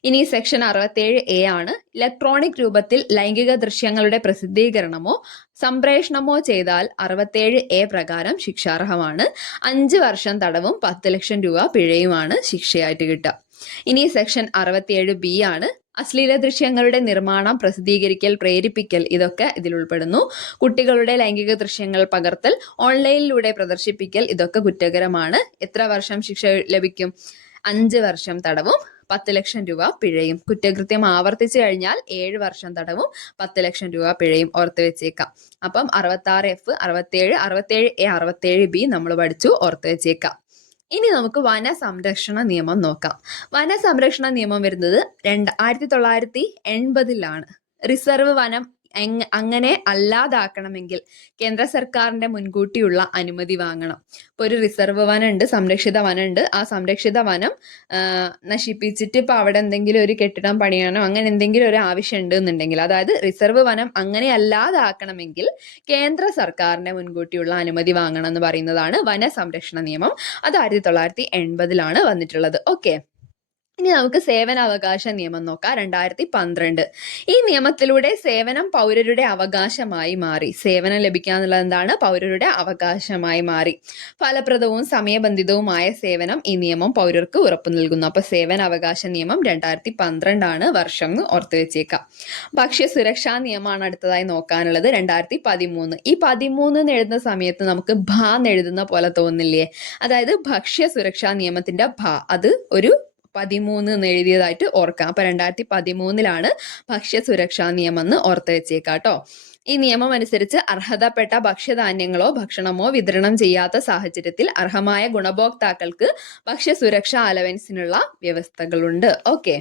ഇനി സെക്ഷൻ 67A ആണ്. ഇലക്ട്രോണിക് രൂപത്തിൽ ലൈംഗിക ദൃശ്യങ്ങളുടെ പ്രസിദ്ധീകരണമോ സംപ്രേഷണമോ ചെയ്താൽ 67A പ്രകാരം ശിക്ഷാർഹമാണ്. 5 വർഷം തടവും 10 ലക്ഷം രൂപ പിഴയുമാണ് ശിക്ഷയായിട്ട് കിട്ടുക. ഇനി സെക്ഷൻ 67B ആണ്. അശ്ലീല ദൃശ്യങ്ങളുടെ നിർമ്മാണം, പ്രസിദ്ധീകരിക്കൽ, പ്രേരിപ്പിക്കൽ ഇതൊക്കെ ഇതിൽ ഉൾപ്പെടുന്നു. കുട്ടികളുടെ ലൈംഗിക ദൃശ്യങ്ങൾ പകർത്തൽ, ഓൺലൈനിലൂടെ പ്രദർശിപ്പിക്കൽ ഇതൊക്കെ കുറ്റകരമാണ്. എത്ര വർഷം ശിക്ഷ ലഭിക്കും? 5 വർഷം തടവും 10 ലക്ഷം രൂപ പിഴയും. കുറ്റകൃത്യം ആവർത്തിച്ചു കഴിഞ്ഞാൽ 7 വർഷം തടവും 10 ലക്ഷം രൂപ പിഴയും. ഓർത്ത് വെച്ചേക്കാം. അപ്പം 66F, 67, 67A, 67B നമ്മൾ പഠിച്ചു. ഓർത്ത് വെച്ചേക്കാം. ഇനി നമുക്ക് വനസംരക്ഷണ നിയമം നോക്കാം. വനസംരക്ഷണ നിയമം വരുന്നത് 1980-ലാണ്. റിസർവ് വനം അങ്ങനെ അല്ലാതാക്കണമെങ്കിൽ കേന്ദ്ര സർക്കാരിന്റെ മുൻകൂട്ടിയുള്ള അനുമതി വാങ്ങണം. ഇപ്പൊ ഒരു റിസർവ് വനം ഉണ്ട്, സംരക്ഷിത വനം ഉണ്ട്. ആ സംരക്ഷിത വനം നശിപ്പിച്ചിട്ട് ഇപ്പൊ അവിടെ എന്തെങ്കിലും ഒരു കെട്ടിടം പണിയാനോ അങ്ങനെ എന്തെങ്കിലും ഒരു ആവശ്യം ഉണ്ട് എന്നുണ്ടെങ്കിൽ, അതായത് റിസർവ് വനം അങ്ങനെ അല്ലാതാക്കണമെങ്കിൽ കേന്ദ്ര സർക്കാരിന്റെ മുൻകൂട്ടിയുള്ള അനുമതി വാങ്ങണം എന്ന് പറയുന്നതാണ് വനസംരക്ഷണ നിയമം. അത് 1980-ലാണ് വന്നിട്ടുള്ളത്. ഓക്കെ, ഇനി നമുക്ക് സേവനാവകാശ നിയമം നോക്കാം. 2012. ഈ നിയമത്തിലൂടെ സേവനം പൗരരുടെ അവകാശമായി മാറി. സേവനം ലഭിക്കുക എന്നുള്ളത് എന്താണ്? പൗരരുടെ അവകാശമായി മാറി. ഫലപ്രദവും സമയബന്ധിതവുമായ സേവനം ഈ നിയമം പൗരർക്ക് ഉറപ്പു നൽകുന്നു. അപ്പൊ സേവനാവകാശ നിയമം 2012 വർഷം എന്ന് ഓർത്തു വെച്ചേക്കാം. ഭക്ഷ്യ സുരക്ഷാ നിയമമാണ് അടുത്തതായി നോക്കാനുള്ളത്. 2013. ഈ 13 എന്ന് എഴുതുന്ന സമയത്ത് നമുക്ക് ഭ എന്ന് എഴുതുന്ന പോലെ തോന്നില്ലേ? അതായത് ഭക്ഷ്യ സുരക്ഷാ നിയമത്തിന്റെ ഭ, അത് ഒരു 13 എന്ന് എഴുതിയതായിട്ട് ഓർക്കാം. അപ്പൊ 2013-ലാണ് ഭക്ഷ്യ സുരക്ഷാ നിയമം എന്ന് ഓർത്ത് വെച്ചേക്കാട്ടോ. ഈ നിയമം അനുസരിച്ച് അർഹതപ്പെട്ട ഭക്ഷ്യധാന്യങ്ങളോ ഭക്ഷണമോ വിതരണം ചെയ്യാത്ത സാഹചര്യത്തിൽ അർഹമായ ഗുണഭോക്താക്കൾക്ക് ഭക്ഷ്യ സുരക്ഷാ അലവൻസിനുള്ള വ്യവസ്ഥകളുണ്ട്. ഓക്കെ,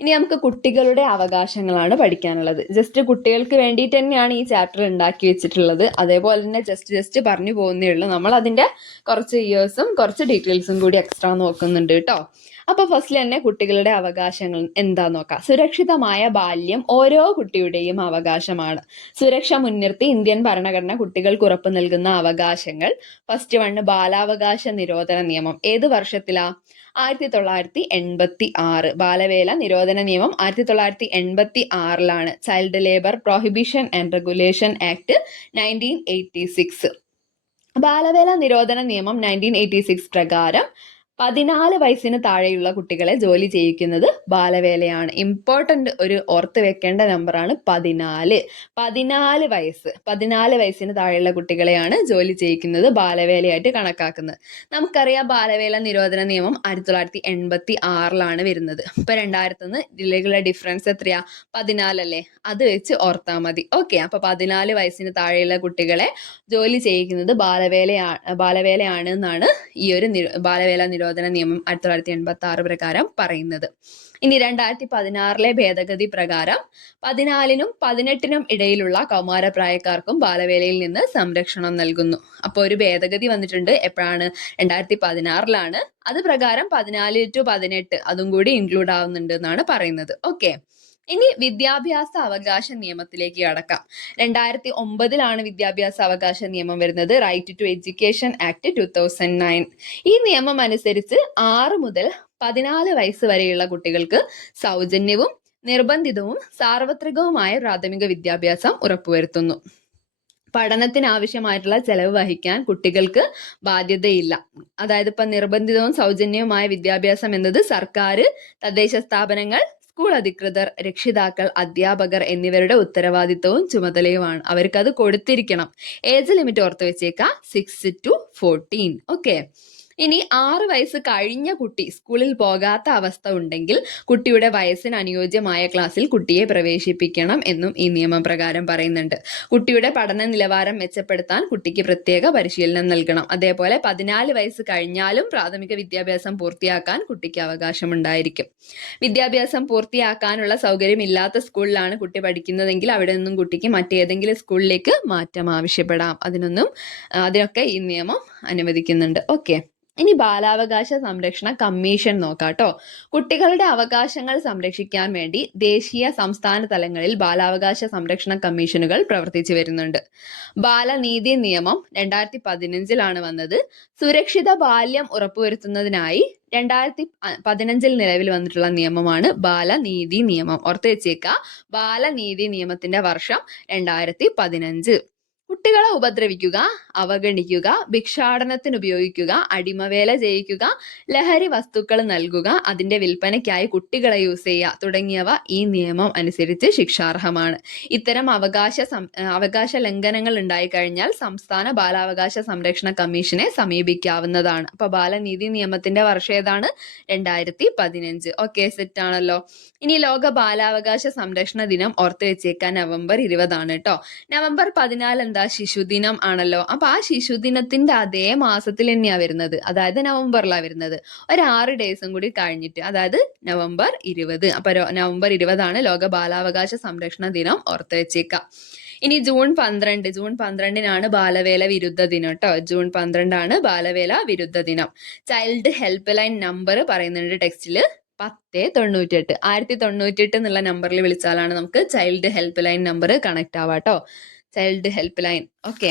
ഇനി നമുക്ക് കുട്ടികളുടെ അവകാശങ്ങളാണ് പഠിക്കാനുള്ളത്. ജസ്റ്റ് കുട്ടികൾക്ക് വേണ്ടിയിട്ട് തന്നെയാണ് ഈ ചാപ്റ്റർ ഉണ്ടാക്കി വെച്ചിട്ടുള്ളത്. അതേപോലെ തന്നെ ജസ്റ്റ് പറഞ്ഞു പോകുന്നേ ഉള്ളൂ. നമ്മൾ അതിന്റെ കുറച്ച് ഇയേഴ്സും കുറച്ച് ഡീറ്റെയിൽസും കൂടി എക്സ്ട്രാ നോക്കുന്നുണ്ട് കേട്ടോ. അപ്പൊ ഫസ്റ്റ് തന്നെ കുട്ടികളുടെ അവകാശങ്ങൾ എന്താ നോക്കാം. സുരക്ഷിതമായ ബാല്യം ഓരോ കുട്ടിയുടെയും അവകാശമാണ്. സുരക്ഷ മുൻനിർത്തി ഇന്ത്യൻ ഭരണഘടന കുട്ടികൾക്ക് ഉറപ്പു നൽകുന്ന അവകാശങ്ങൾ. ഫസ്റ്റ് 1 ബാലാവകാശ നിരോധന നിയമം. ഏത് വർഷത്തിലാ? 1986. ബാലവേല നിരോധന നിയമം 1986-ലാണ്. Child labour prohibition and regulation act 1986. ബാലവേല നിരോധന നിയമം 1986 പ്രകാരം 14 വയസ്സിന് താഴെയുള്ള കുട്ടികളെ ജോലി ചെയ്യിക്കുന്നത് ബാലവേലയാണ്. ഇമ്പോർട്ടന്റ് ഒരു ഓർത്ത് വെക്കേണ്ട നമ്പറാണ് 14. 14 വയസ്സ്. 14 വയസ്സിന് താഴെയുള്ള കുട്ടികളെയാണ് ജോലി ചെയ്യിക്കുന്നത്, ബാലവേലയായിട്ട് കണക്കാക്കുന്നത്. നമുക്കറിയാം ബാലവേല നിരോധന നിയമം 1986-ലാണ് വരുന്നത്. ഇപ്പൊ 2001 ജില്ലകളുടെ ഡിഫറൻസ് എത്രയാ? 14 അല്ലേ? അത് വെച്ച് ഓർത്താൽ മതി. ഓക്കെ, അപ്പൊ 14 വയസ്സിന് താഴെയുള്ള കുട്ടികളെ ജോലി ചെയ്യിക്കുന്നത് ബാലവേലയാണ് എന്നാണ് ഈ ഒരു ബാലവേല നിരോധന നിയമം 1986 പ്രകാരം പറയുന്നത്. ഇനി 2016-ലെ ഭേദഗതി പ്രകാരം 14-നും 18-നും ഇടയിലുള്ള കൗമാരപ്രായക്കാർക്കും ബാലവേലയിൽ നിന്ന് സംരക്ഷണം നൽകുന്നു. അപ്പോൾ ഒരു ഭേദഗതി വന്നിട്ടുണ്ട്. എപ്പോഴാണ്? 2016-ലാണ്. അത് പ്രകാരം 14 to 18 അതും കൂടി ഇൻക്ലൂഡ് ആവുന്നുണ്ട് എന്നാണ് പറയുന്നത്. ഓക്കെ, ഇനി വിദ്യാഭ്യാസ അവകാശ നിയമത്തിലേക്ക് കടക്കാം. 2009 വിദ്യാഭ്യാസ അവകാശ നിയമം വരുന്നത്, റൈറ്റ് ടു എഡ്യൂക്കേഷൻ ആക്ട് 2009. ഈ നിയമം അനുസരിച്ച് 6 മുതൽ 14 വയസ്സ് വരെയുള്ള കുട്ടികൾക്ക് സൗജന്യവും നിർബന്ധിതവും സാർവത്രികവുമായ പ്രാഥമിക വിദ്യാഭ്യാസം ഉറപ്പുവരുത്തുന്നു. പഠനത്തിന് ആവശ്യമായിട്ടുള്ള ചെലവ് വഹിക്കാൻ കുട്ടികൾക്ക് ബാധ്യതയില്ല. അതായത് ഇപ്പൊ നിർബന്ധിതവും സൗജന്യവുമായ വിദ്യാഭ്യാസം എന്നത് സർക്കാർ, തദ്ദേശ സ്ഥാപനങ്ങൾ, സ്കൂൾ അധികൃതർ, രക്ഷിതാക്കൾ, അധ്യാപകർ എന്നിവരുടെ ഉത്തരവാദിത്തവും ചുമതലയുമാണ്. അവർക്കത് കൊടുത്തിരിക്കണം. ഏജ് ലിമിറ്റ് ഓർത്ത് വെച്ചേക്കാം, 6 to 14. ഓക്കെ. ഇനി 6 വയസ്സ് കഴിഞ്ഞ കുട്ടി സ്കൂളിൽ പോകാത്ത അവസ്ഥ ഉണ്ടെങ്കിൽ കുട്ടിയുടെ വയസ്സിന് അനുയോജ്യമായ ക്ലാസ്സിൽ കുട്ടിയെ പ്രവേശിപ്പിക്കണം എന്നും ഈ നിയമപ്രകാരം പറയുന്നുണ്ട്. കുട്ടിയുടെ പഠന നിലവാരം മെച്ചപ്പെടുത്താൻ കുട്ടിക്ക് പ്രത്യേക പരിശീലനം നൽകണം. അതേപോലെ 14 വയസ്സ് കഴിഞ്ഞാലും പ്രാഥമിക വിദ്യാഭ്യാസം പൂർത്തിയാക്കാൻ കുട്ടിക്ക് അവകാശമുണ്ടായിരിക്കും. വിദ്യാഭ്യാസം പൂർത്തിയാക്കാനുള്ള സൗകര്യമില്ലാത്ത സ്കൂളിലാണ് കുട്ടി പഠിക്കുന്നതെങ്കിൽ അവിടെ നിന്നും കുട്ടിക്ക് മറ്റേതെങ്കിലും സ്കൂളിലേക്ക് മാറ്റം ആവശ്യപ്പെടാം. അതിനൊക്കെ ഈ നിയമം അനുവദിക്കുന്നുണ്ട്. ഓക്കെ. ഇനി ബാലാവകാശ സംരക്ഷണ കമ്മീഷൻ നോക്കാട്ടോ. കുട്ടികളുടെ അവകാശങ്ങൾ സംരക്ഷിക്കാൻ വേണ്ടി ദേശീയ, സംസ്ഥാന തലങ്ങളിൽ ബാലാവകാശ സംരക്ഷണ കമ്മീഷനുകൾ പ്രവർത്തിച്ചു വരുന്നുണ്ട്. ബാലനീതി നിയമം 2015 വന്നത്. സുരക്ഷിത ബാല്യം ഉറപ്പുവരുത്തുന്നതിനായി 2015 നിലവിൽ വന്നിട്ടുള്ള നിയമമാണ് ബാലനീതി നിയമം. ഓർത്ത് വെച്ചേക്കുക, ബാലനീതി നിയമത്തിന്റെ വർഷം 2015. കുട്ടികളെ ഉപദ്രവിക്കുക, അവഗണിക്കുക, ഭിക്ഷാടനത്തിന് ഉപയോഗിക്കുക, അടിമവേല ചെയ്യിക്കുക, ലഹരി വസ്തുക്കൾ നൽകുക, അതിന്റെ വിൽപ്പനയ്ക്കായി കുട്ടികളെ യൂസ് ചെയ്യുക തുടങ്ങിയവ ഈ നിയമം അനുസരിച്ച് ശിക്ഷാർഹമാണ്. ഇത്തരം അവകാശ ലംഘനങ്ങൾ ഉണ്ടായിക്കഴിഞ്ഞാൽ സംസ്ഥാന ബാലാവകാശ സംരക്ഷണ കമ്മീഷനെ സമീപിക്കാവുന്നതാണ്. അപ്പൊ ബാലനീതി നിയമത്തിന്റെ വർഷം ഏതാണ്? 2015. ഓക്കെ, സെറ്റ് ആണല്ലോ. ഇനി ലോക ബാലാവകാശ സംരക്ഷണ ദിനം ഓർത്ത് വെച്ചേക്കാൻ November 20 കേട്ടോ. November 14 ശിശുദിനം ആണല്ലോ. അപ്പൊ ആ ശിശുദിനത്തിന്റെ അതേ മാസത്തിൽ തന്നെയാ വരുന്നത്, അതായത് നവംബറിലാണ് വരുന്നത്. ഒരു 6 ഡേയ്സും കൂടി കഴിഞ്ഞിട്ട്, അതായത് November 20. അപ്പൊ November 20 ലോക ബാലാവകാശ സംരക്ഷണ ദിനം ഓർത്ത് വെച്ചേക്കാം. ഇനി June 12 ബാലവേല വിരുദ്ധ ദിനം കേട്ടോ. June 12 ബാലവേല വിരുദ്ധ ദിനം. ചൈൽഡ് ഹെൽപ്പ് ലൈൻ നമ്പർ പറയുന്നുണ്ട് ടെക്സ്റ്റില്, 1098. 1098 എന്നുള്ള നമ്പറിൽ വിളിച്ചാലാണ് നമുക്ക് child help line number connect ആവാട്ടോ. Child help line. ഓക്കെ,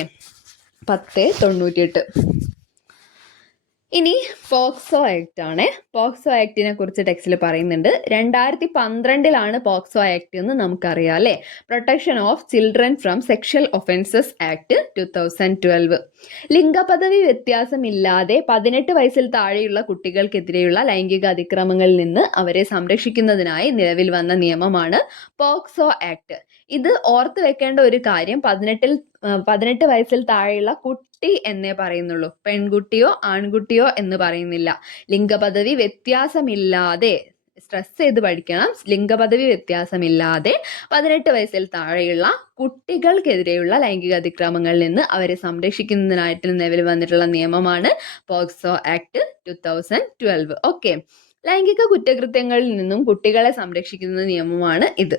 1098. ഇനി പോക്സോ ആക്ട് ആണ്. പോക്സോ ആക്ടിനെ കുറിച്ച് ടെക്സ്റ്റിൽ പറയുന്നുണ്ട്. 2012 പോക്സോ ആക്ട് എന്ന് നമുക്കറിയാം അല്ലെ. Protection of children from sexual offences act 2012. ലിംഗപദവി വ്യത്യാസമില്ലാതെ 18 വയസ്സിൽ താഴെയുള്ള കുട്ടികൾക്കെതിരെയുള്ള ലൈംഗിക അതിക്രമങ്ങളിൽ നിന്ന് അവരെ സംരക്ഷിക്കുന്നതിനായി നിലവിൽ വന്ന നിയമമാണ് പോക്സോ ആക്ട്. ഇത് ഓർത്ത് വെക്കേണ്ട ഒരു കാര്യം, 18 വയസ്സിൽ താഴെയുള്ള കുട്ടി എന്നേ പറയുന്നുള്ളൂ. പെൺകുട്ടിയോ ആൺകുട്ടിയോ എന്ന് പറയുന്നില്ല. ലിംഗപദവി വ്യത്യാസമില്ലാതെ, സ്ട്രെസ് ചെയ്ത് പഠിക്കണം, ലിംഗപദവി വ്യത്യാസമില്ലാതെ 18 വയസ്സിൽ താഴെയുള്ള കുട്ടികൾക്കെതിരെയുള്ള ലൈംഗിക അതിക്രമങ്ങളിൽ നിന്ന് അവരെ സംരക്ഷിക്കുന്നതിനായിട്ട് നിലവിൽ വന്നിട്ടുള്ള നിയമമാണ് പോക്സോ ആക്ട് 2012. ഓക്കെ. ലൈംഗിക കുറ്റകൃത്യങ്ങളിൽ നിന്നും കുട്ടികളെ സംരക്ഷിക്കുന്ന നിയമമാണ് ഇത്.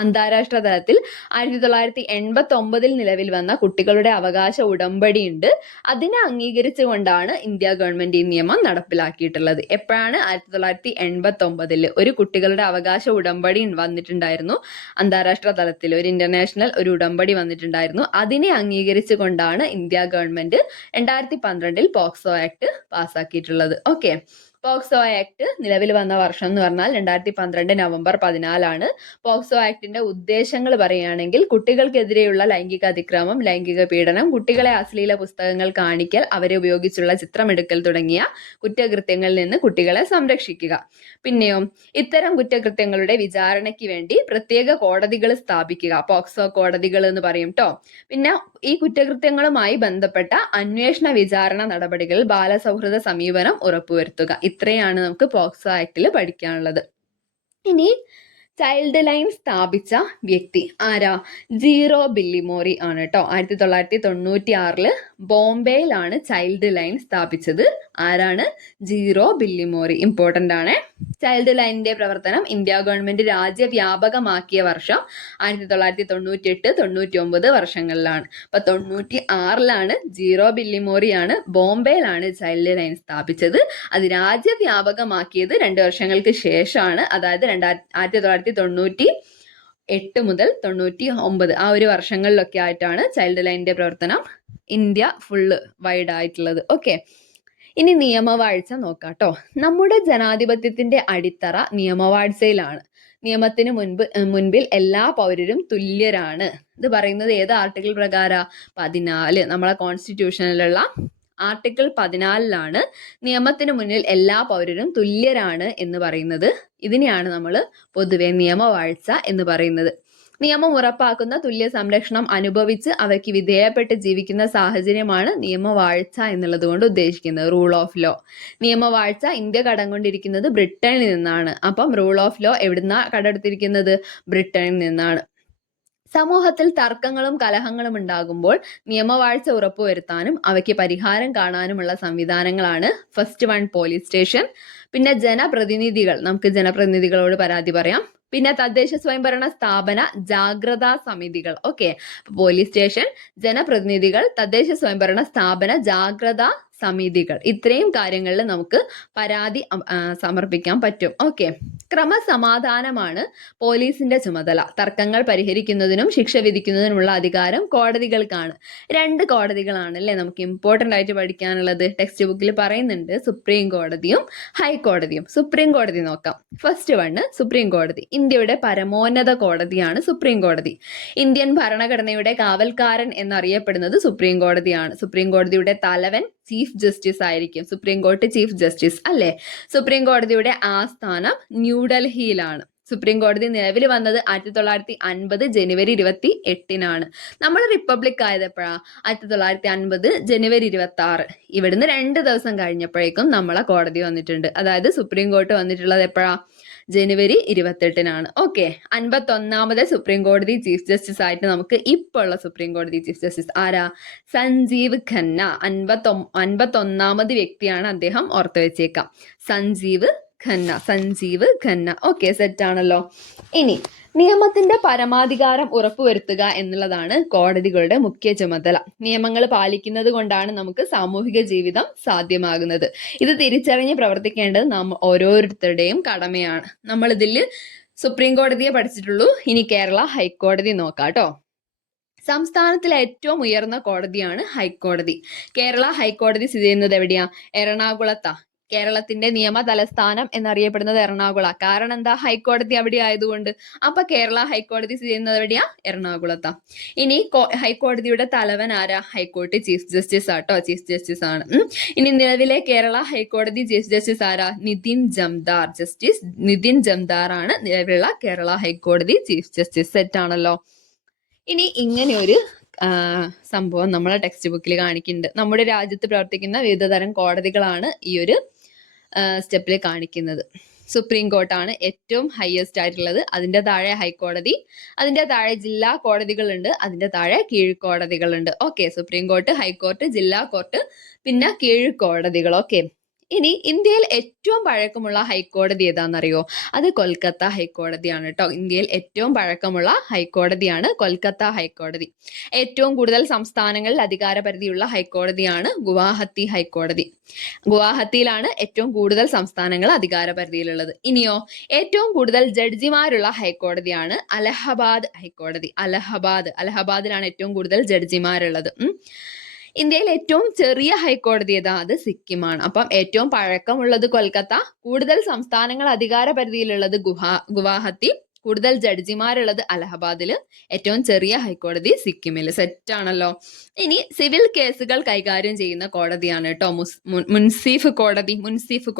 അന്താരാഷ്ട്ര തലത്തിൽ 1989 നിലവിൽ വന്ന കുട്ടികളുടെ അവകാശ ഉടമ്പടി ഉണ്ട്. അതിനെ അംഗീകരിച്ചുകൊണ്ടാണ് ഇന്ത്യ ഗവൺമെന്റ് ഈ നിയമം നടപ്പിലാക്കിയിട്ടുള്ളത്. എപ്പോഴാണ്? 1989 ഒരു കുട്ടികളുടെ അവകാശ ഉടമ്പടി വന്നിട്ടുണ്ടായിരുന്നു. അന്താരാഷ്ട്ര തലത്തിൽ ഒരു ഇന്റർനാഷണൽ ഒരു ഉടമ്പടി വന്നിട്ടുണ്ടായിരുന്നു. അതിനെ അംഗീകരിച്ചുകൊണ്ടാണ് ഇന്ത്യ ഗവൺമെന്റ് 2012 പോക്സോ ആക്ട് പാസ്സാക്കിയിട്ടുള്ളത്. ഓക്കെ. പോക്സോ ആക്ട് നിലവിൽ വന്ന വർഷം എന്ന് പറഞ്ഞാൽ 2012 November 14. പോക്സോ ആക്ടിന്റെ ഉദ്ദേശങ്ങൾ പറയുകയാണെങ്കിൽ, കുട്ടികൾക്കെതിരെയുള്ള ലൈംഗിക അതിക്രമം, ലൈംഗിക പീഡനം, കുട്ടികളെ അശ്ലീല പുസ്തകങ്ങൾ കാണിക്കൽ, അവരെ ഉപയോഗിച്ചുള്ള ചിത്രമെടുക്കൽ തുടങ്ങിയ കുറ്റകൃത്യങ്ങളിൽ നിന്ന് കുട്ടികളെ സംരക്ഷിക്കുക. പിന്നെയോ ഇത്തരം കുറ്റകൃത്യങ്ങളുടെ വിചാരണയ്ക്ക് വേണ്ടി പ്രത്യേക കോടതികൾ സ്ഥാപിക്കുക. പോക്സോ കോടതികൾ എന്ന് പറയും ട്ടോ. പിന്നെ ഈ കുറ്റകൃത്യങ്ങളുമായി ബന്ധപ്പെട്ട അന്വേഷണ വിചാരണ നടപടികളിൽ ബാലസൗഹൃദ സമീപനം ഉറപ്പുവരുത്തുക. ഇത്രയാണ് നമുക്ക് പോക്സോ ആക്ടിൽ പഠിക്കാനുള്ളത്. ഇനി ചൈൽഡ് ലൈൻ സ്ഥാപിച്ച വ്യക്തി ആരാ? ജീറോ ബില്ലിമോറി ആണ് കേട്ടോ. 1996 ബോംബെയിലാണ് ചൈൽഡ് ലൈൻ സ്ഥാപിച്ചത്. ആരാണ്? ജീറോ ബില്ലിമോറി. ഇമ്പോർട്ടന്റ് ആണ്. ചൈൽഡ് ലൈനിന്റെ പ്രവർത്തനം ഇന്ത്യ ഗവൺമെന്റ് രാജ്യവ്യാപകമാക്കിയ വർഷം 1998-99 വർഷങ്ങളിലാണ്. അപ്പൊ 96 ജീറോ ബില്ലിമോറിയാണ് ബോംബെയിലാണ് ചൈൽഡ് ലൈൻ സ്ഥാപിച്ചത്. അത് രാജ്യവ്യാപകമാക്കിയത് 2 വർഷങ്ങൾക്ക് ശേഷമാണ്. അതായത് 1999 8 മുതൽ 99 ആ ഒരു വർഷങ്ങളിലൊക്കെ ആയിട്ടാണ് ചൈൽഡ് ലൈനിന്റെ പ്രവർത്തനം ഇന്ത്യ ഫുള്ള് വൈഡ് ആയിട്ടുള്ളത്. ഓക്കെ, ഇനി നിയമവാഴ്ച നോക്കാട്ടോ. നമ്മുടെ ജനാധിപത്യത്തിന്റെ അടിത്തറ നിയമവാഴ്ചയിലാണ്. നിയമത്തിന് മുൻപിൽ എല്ലാ പൗരരും തുല്യരാണ്. ഇത് പറയുന്നത് ഏത് ആർട്ടിക്കിൾ പ്രകാര? 14, നമ്മളെ കോൺസ്റ്റിറ്റ്യൂഷനിലുള്ള ആർട്ടിക്കിൾ 14 നിയമത്തിന് മുന്നിൽ എല്ലാ പൗരരും തുല്യരാണ് എന്ന് പറയുന്നത്. ഇതിനെയാണ് നമ്മൾ പൊതുവെ നിയമവാഴ്ച എന്ന് പറയുന്നത്. നിയമം ഉറപ്പാക്കുന്ന തുല്യ സംരക്ഷണം അനുഭവിച്ച് അവയ്ക്ക് വിധേയപ്പെട്ട് ജീവിക്കുന്ന സാഹചര്യമാണ് നിയമവാഴ്ച എന്നുള്ളത് കൊണ്ട് ഉദ്ദേശിക്കുന്നത്. Rule of law. നിയമവാഴ്ച ഇന്ത്യ കടം കൊണ്ടിരിക്കുന്നത് ബ്രിട്ടനിൽ നിന്നാണ്. അപ്പം റൂൾ ഓഫ് ലോ എവിടുന്നാ കടമെടുത്തിരിക്കുന്നത്? ബ്രിട്ടനിൽ നിന്നാണ്. സമൂഹത്തിൽ തർക്കങ്ങളും കലഹങ്ങളും ഉണ്ടാകുമ്പോൾ നിയമവാഴ്ച ഉറപ്പുവരുത്താനും അവയ്ക്ക് പരിഹാരം കാണാനുമുള്ള സംവിധാനങ്ങളാണ് ഫസ്റ്റ് വൺ പോലീസ് സ്റ്റേഷൻ, പിന്നെ ജനപ്രതിനിധികൾ, നമുക്ക് ജനപ്രതിനിധികളോട് പരാതി പറയാം, പിന്നെ തദ്ദേശ സ്വയംഭരണ സ്ഥാപന ജാഗ്രതാ സമിതികൾ. ഓക്കെ, പോലീസ് സ്റ്റേഷൻ, ജനപ്രതിനിധികൾ, തദ്ദേശ സ്വയംഭരണ സ്ഥാപന ജാഗ്രതാ സമിതികൾ, ഇത്രയും കാര്യങ്ങളിൽ നമുക്ക് പരാതി സമർപ്പിക്കാൻ പറ്റും. ഓക്കെ, ക്രമസമാധാനമാണ് പോലീസിന്റെ ചുമതല. തർക്കങ്ങൾ പരിഹരിക്കുന്നതിനും ശിക്ഷ വിധിക്കുന്നതിനുമുള്ള അധികാരം കോടതികൾക്കാണ്. 2 കോടതികളാണ് അല്ലേ നമുക്ക് ഇമ്പോർട്ടൻ്റ് ആയിട്ട് പഠിക്കാനുള്ളത്. ടെക്സ്റ്റ് ബുക്കിൽ പറയുന്നുണ്ട് സുപ്രീം കോടതിയും ഹൈക്കോടതിയും. സുപ്രീം കോടതി നോക്കാം. ഫസ്റ്റ് വണ് സുപ്രീം കോടതി. ഇന്ത്യയുടെ പരമോന്നത കോടതിയാണ് സുപ്രീം കോടതി. ഇന്ത്യൻ ഭരണഘടനയുടെ കാവൽക്കാരൻ എന്നറിയപ്പെടുന്നത് സുപ്രീം കോടതിയാണ്. സുപ്രീം കോടതിയുടെ തലവൻ ചീഫ് ജസ്റ്റിസ് ആയിരിക്കും. സുപ്രീം കോടതി ചീഫ് ജസ്റ്റിസ് അല്ലേ. സുപ്രീം കോടതിയുടെ ആസ്ഥാനം ന്യൂഡൽഹിയിലാണ്. സുപ്രീം കോടതി നിലവിൽ വന്നത് 1950 ജനുവരി 28 നമ്മൾ റിപ്പബ്ലിക് ആയത് എപ്പോഴാ? 1950 ജനുവരി 26. ഇവിടുന്ന് 2 ദിവസം കഴിഞ്ഞപ്പോഴേക്കും നമ്മളെ കോടതി വന്നിട്ടുണ്ട്. അതായത് സുപ്രീം കോടതി വന്നിട്ടുള്ളത് എപ്പോഴാ? ജനുവരി 28. ഓക്കെ, 51ാമത് സുപ്രീം കോടതി ചീഫ് ജസ്റ്റിസ് ആയിട്ട് നമുക്ക് ഇപ്പോൾ ഉള്ള സുപ്രീം കോടതി ചീഫ് ജസ്റ്റിസ് ആരാ? സഞ്ജീവ് ഖന്ന. 51ാമത് വ്യക്തിയാണ് അദ്ദേഹം. ഓർത്ത് വെച്ചേക്കാം, സഞ്ജീവ് ഖന്ന. ഓക്കെ, സെറ്റ് ആണല്ലോ. ഇനി നിയമത്തിന്റെ പരമാധികാരം ഉറപ്പുവരുത്തുക എന്നുള്ളതാണ് കോടതികളുടെ മുഖ്യ ചുമതല. നിയമങ്ങൾ പാലിക്കുന്നത് കൊണ്ടാണ് നമുക്ക് സാമൂഹിക ജീവിതം സാധ്യമാകുന്നത്. ഇത് തിരിച്ചറിഞ്ഞ് പ്രവർത്തിക്കേണ്ടത് നാം ഓരോരുത്തരുടെയും കടമയാണ്. നമ്മൾ ഇതിൽ സുപ്രീം കോടതിയെ പഠിച്ചിട്ടുള്ളൂ. ഇനി കേരള ഹൈക്കോടതി നോക്കാട്ടോ. സംസ്ഥാനത്തിലെ ഏറ്റവും ഉയർന്ന കോടതിയാണ് ഹൈക്കോടതി. കേരള ഹൈക്കോടതി സ്ഥിതി ചെയ്യുന്നത് എവിടെയാ? എറണാകുളത്താ. കേരളത്തിന്റെ നിയമ തലസ്ഥാനം എന്നറിയപ്പെടുന്നത് എറണാകുള. കാരണം എന്താ? ഹൈക്കോടതി അവിടെ ആയതുകൊണ്ട്. അപ്പൊ കേരള ഹൈക്കോടതി സ്ഥിതി ചെയ്യുന്നത് എവിടെയാ? എറണാകുളത്താ. ഇനി ഹൈക്കോടതിയുടെ തലവൻ ആരാ? ഹൈക്കോടതി ചീഫ് ജസ്റ്റിസ് ആട്ടോ. ചീഫ് ജസ്റ്റിസ് ആണ്. ഇനി നിലവിലെ കേരള ഹൈക്കോടതി ചീഫ് ജസ്റ്റിസ് ആരാ? നിതിൻ ജംദാർ. ജസ്റ്റിസ് നിതിൻ ജംദാർ ആണ് നിലവിലുള്ള കേരള ഹൈക്കോടതി ചീഫ് ജസ്റ്റിസ്. സെറ്റ് ആണല്ലോ. ഇനി ഇങ്ങനെ ഒരു സംഭവം നമ്മളെ ടെക്സ്റ്റ് ബുക്കിൽ കാണിക്കുന്നുണ്ട്. നമ്മുടെ രാജ്യത്ത് പ്രവർത്തിക്കുന്ന വിവിധ തരം കോടതികളാണ് ഈ ഒരു സ്റ്റെപ്പിൽ കാണിക്കുന്നത്. സുപ്രീം കോർട്ടാണ് ഏറ്റവും ഹയസ്റ്റ് ആയിട്ടുള്ളത്. അതിന്റെ താഴെ ഹൈക്കോടതി, അതിന്റെ താഴെ ജില്ലാ കോടതികളുണ്ട്, അതിന്റെ താഴെ കീഴ്ക്കോടതികളുണ്ട്. ഓക്കെ, സുപ്രീം കോർട്ട്, ഹൈക്കോർട്ട്, ജില്ലാ കോർട്ട്, പിന്നെ കീഴ്ക്കോടതികൾ. ഓക്കെ, ഇനി ഇന്ത്യയിൽ ഏറ്റവും പഴക്കമുള്ള ഹൈക്കോടതി ഏതാണെന്നറിയോ? അത് കൊൽക്കത്ത ഹൈക്കോടതിയാണ് കേട്ടോ. ഇന്ത്യയിൽ ഏറ്റവും പഴക്കമുള്ള ഹൈക്കോടതിയാണ് കൊൽക്കത്ത ഹൈക്കോടതി. ഏറ്റവും കൂടുതൽ സംസ്ഥാനങ്ങളിൽ അധികാരപരിധിയുള്ള ഹൈക്കോടതിയാണ് ഗുവാഹത്തി ഹൈക്കോടതി. ഗുവാഹത്തിയിലാണ് ഏറ്റവും കൂടുതൽ സംസ്ഥാനങ്ങൾ അധികാരപരിധിയിലുള്ളത്. ഇനിയോ ഏറ്റവും കൂടുതൽ ജഡ്ജിമാരുള്ള ഹൈക്കോടതിയാണ് അലഹബാദ് ഹൈക്കോടതി. അലഹബാദിലാണ് ഏറ്റവും കൂടുതൽ ജഡ്ജിമാരുള്ളത്. ഇന്ത്യയിൽ ഏറ്റവും ചെറിയ ഹൈക്കോടതി ഏതാ? അത് സിക്കിമാണ്. അപ്പം ഏറ്റവും പഴക്കമുള്ളത് കൊൽക്കത്ത, കൂടുതൽ സംസ്ഥാനങ്ങൾ അധികാര പരിധിയിലുള്ളത് ഗുവാഹത്തി, കൂടുതൽ ജഡ്ജിമാരുള്ളത് അലഹബാദിൽ, ഏറ്റവും ചെറിയ ഹൈക്കോടതി സിക്കിമിൽ. സെറ്റ് ആണല്ലോ. ഇനി സിവിൽ കേസുകൾ കൈകാര്യം ചെയ്യുന്ന കോടതിയാണ് കേട്ടോ മുൻസിഫ്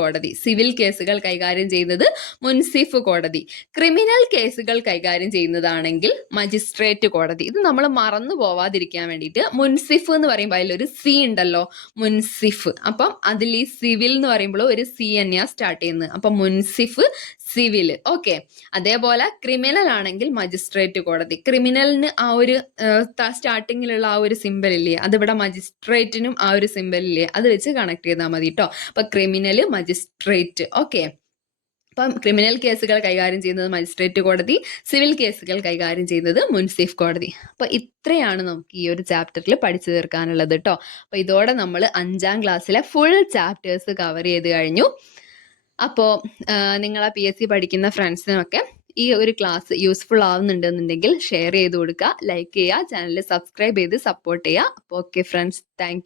കോടതി. സിവിൽ കേസുകൾ കൈകാര്യം ചെയ്യുന്നത് മുൻസിഫ് കോടതി. ക്രിമിനൽ കേസുകൾ കൈകാര്യം ചെയ്യുന്നതാണെങ്കിൽ മജിസ്ട്രേറ്റ് കോടതി. ഇത് നമ്മൾ മറന്നു പോവാതിരിക്കാൻ വേണ്ടിയിട്ട് മുൻസിഫ് എന്ന് പറയുമ്പോൾ അതിലൊരു സി ഉണ്ടല്ലോ, മുൻസിഫ്. അപ്പം അതിൽ ഈ സിവിൽ എന്ന് പറയുമ്പോൾ ഒരു സി തന്നെയാ സ്റ്റാർട്ട് ചെയ്യുന്നത്. അപ്പം മുൻസിഫ് സിവിൽ. ഓക്കെ, അതേപോലെ ക്രിമിനൽ ആണെങ്കിൽ മജിസ്ട്രേറ്റ് കോടതി. ക്രിമിനലിന് ആ ഒരു സ്റ്റാർട്ടിങ്ങിലുള്ള ആ ഒരു സിമ്പൽ ഇല്ലേ, അതിവിടെ മജിസ്ട്രേറ്റിനും ആ ഒരു സിമ്പൽ ഇല്ലേ, അത് വെച്ച് കണക്ട് ചെയ്താൽ മതി കേട്ടോ. അപ്പൊ ക്രിമിനൽ, മജിസ്ട്രേറ്റ്. ഓക്കെ, അപ്പം ക്രിമിനൽ കേസുകൾ കൈകാര്യം ചെയ്യുന്നത് മജിസ്ട്രേറ്റ് കോടതി, സിവിൽ കേസുകൾ കൈകാര്യം ചെയ്യുന്നത് മുൻസിഫ് കോടതി. അപ്പൊ ഇത്രയാണ് നമുക്ക് ഈ ഒരു ചാപ്റ്ററിൽ പഠിച്ചു തീർക്കാനുള്ളത് കേട്ടോ. അപ്പൊ ഇതോടെ നമ്മൾ 5ാം ക്ലാസ്സിലെ ഫുൾ ചാപ്റ്റേഴ്സ് കവർ ചെയ്ത് കഴിഞ്ഞു. അപ്പോൾ നിങ്ങളെ PSC പഠിക്കുന്ന ഫ്രണ്ട്സിനൊക്കെ ഈ ഒരു ക്ലാസ് യൂസ്ഫുൾ ആവുന്നുണ്ടെന്നുണ്ടെങ്കിൽ ഷെയർ ചെയ്ത് കൊടുക്കുക, ലൈക്ക് ചെയ്യുക, ചാനൽ സബ്സ്ക്രൈബ് ചെയ്ത് സപ്പോർട്ട് ചെയ്യുക. അപ്പോൾ ഓക്കെ ഫ്രണ്ട്സ്, താങ്ക്